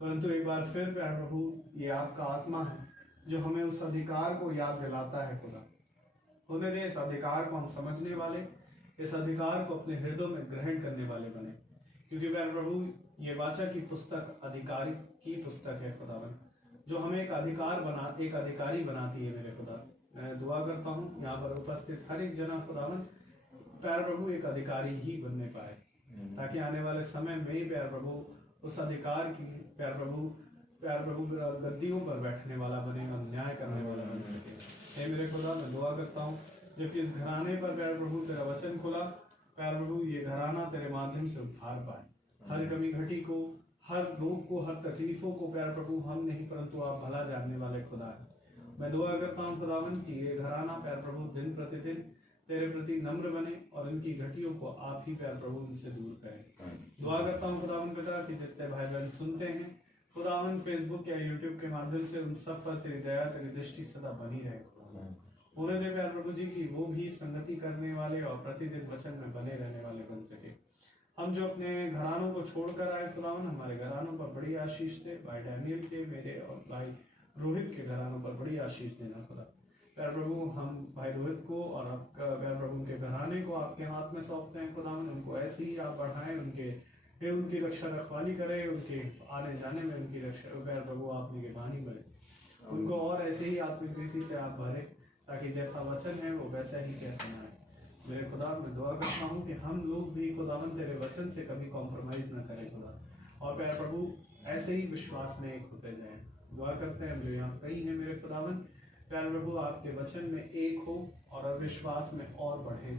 परंतु एक बार फिर प्यारे प्रभु ये आपका आत्मा है जो हमें उस अधिकार को याद दिलाता है। खुदा उन्हें दे इस अधिकार को हम समझने वाले, इस अधिकार को अपने हृदय में ग्रहण करने वाले बने। क्योंकि प्यारे प्रभु ये वाचा की पुस्तक अधिकारी की पुस्तक है खुदावन, जो हमें एक अधिकारी बनाती है। मेरे खुदा, मैं दुआ करता हूँ यहाँ पर उपस्थित हर एक जना खुदावन प्यारे प्रभु एक अधिकारी ही बनने पाए, ताकि आने वाले समय में ही प्यारे प्रभु उस अधिकार की प्यारे प्रभु गद्दियों पर बैठने वाला बने और न्याय करने वाला बन सके। हे मेरे खुदा, मैं दुआ करता हूँ जबकि इस घराने पर प्यारे प्रभु तेरा वचन खुला, प्यारे प्रभु ये घराना तेरे माध्यम से उद्धार पाए। हर कमी घटी को, हर रोग को, हर तकलीफों को प्यारे प्रभु हम नहीं परंतु आप भला जानने वाले खुदा है। मैं दुआ करता हूँ खुदावन कि ये घराना प्यारे प्रभु दिन प्रतिदिन तेरे प्रति नम्र बने और इनकी घटियों को आप ही प्यारे प्रभु इनसे दूर करें। दुआ करता हूँ खुदावन पिता कि जितने भाई बहन सुनते हैं खुदावन फेसबुक या यूट्यूब के माध्यम से, उन सब पर तेरी दया तेरी दृष्टि सदा बनी रहे। उन्हें दे प्यारे प्रभु जी की वो भी संगति करने वाले और प्रतिदिन वचन में बने रहने वाले बन सके। हम जो अपने घरानों को छोड़कर आए खुदावन, हमारे घरानों पर बड़ी आशीष दे। भाई डैनियल के, मेरे और भाई रोहित के घरानों पर बड़ी आशीष देना खुदा। प्यारे प्रभु हम भाई रोहित को और आपका प्यारे प्रभु के घराने को आपके हाथ में सौंपते हैं खुदावन। उनको ऐसे ही आप बढ़ाएं, उनकी रक्षा रखवाली करें, उनके आने जाने में उनकी रक्षा प्यारे प्रभु आप निगरानी करें। उनको और ऐसे ही आत्मिक प्रीति से आप भरें, ताकि जैसा वचन है वो वैसा ही कह सुनाए। मेरे खुदा, मैं दुआ करता हूँ कि हम लोग भी खुदावन तेरे वचन से कभी कॉम्प्रोमाइज न करें खुदा, और प्यारे प्रभु ऐसे ही विश्वास में एक होते जाएं। दुआ करते हैं जो यहाँ कई है मेरे खुदावन, प्यारे प्रभु आपके वचन में एक हो और विश्वास में और बढ़े,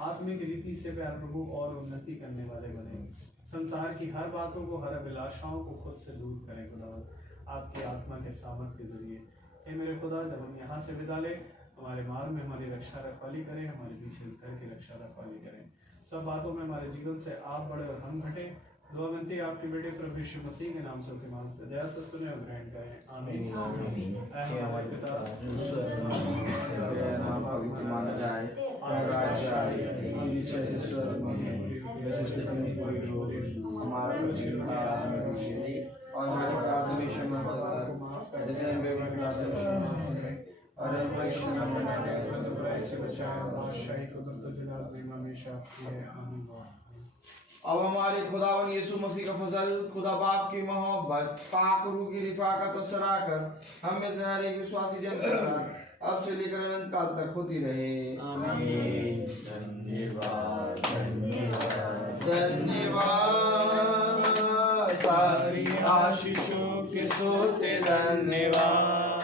आत्मिक रीति से प्यारे प्रभु और उन्नति करने वाले बने। संसार की हर बातों को, हर अभिलाषाओं को खुद से दूर करें खुदावन आपकी आत्मा के सामर्थ्य के जरिए। हे मेरे खुदा, जब हम यहाँ से विदा लें, हमारे मार्ग में हमारी रक्षा रखवाली करें, हमारे पीछे इस घर की रक्षा रखवाली करें। सब बातों में हमारे जीवन से आप बढ़े और हम घटे। दुआ विनती आपके बेटे प्रभु यीशु मसीह के नाम से आपके मांगते दया से सुने और ग्रहण करें। आमीन। ऐ हमारे पिता तेरा नाम पवित्र माना जाए, और राज्य आए, हम जैसे स्वर्ग में हैं वैसे पृथ्वी पर भी हो। हमारा रोजीरोटी आज हमें दीजिए और हमारे अपराध भी क्षमा कर जैसे हम बेवकूफ से, और हम परीक्षा में न डालें, बुराई से बचाएं और आशाई को तो जलाल में हमेशा आपकी है। आमीन। अब हमारे खुदावन यीशु मसीह का फजल, खुदा बाप की मोहब्बत, पाक रूह की रिफाकत और सराकत हम में से हर एक विश्वासी जन के साथ अब से लेकर अनंत काल तक होती रहे। आमीन। धन्यवाद धन्यवाद धन्यवाद, सारी आशीषों के सोते धन्यवाद।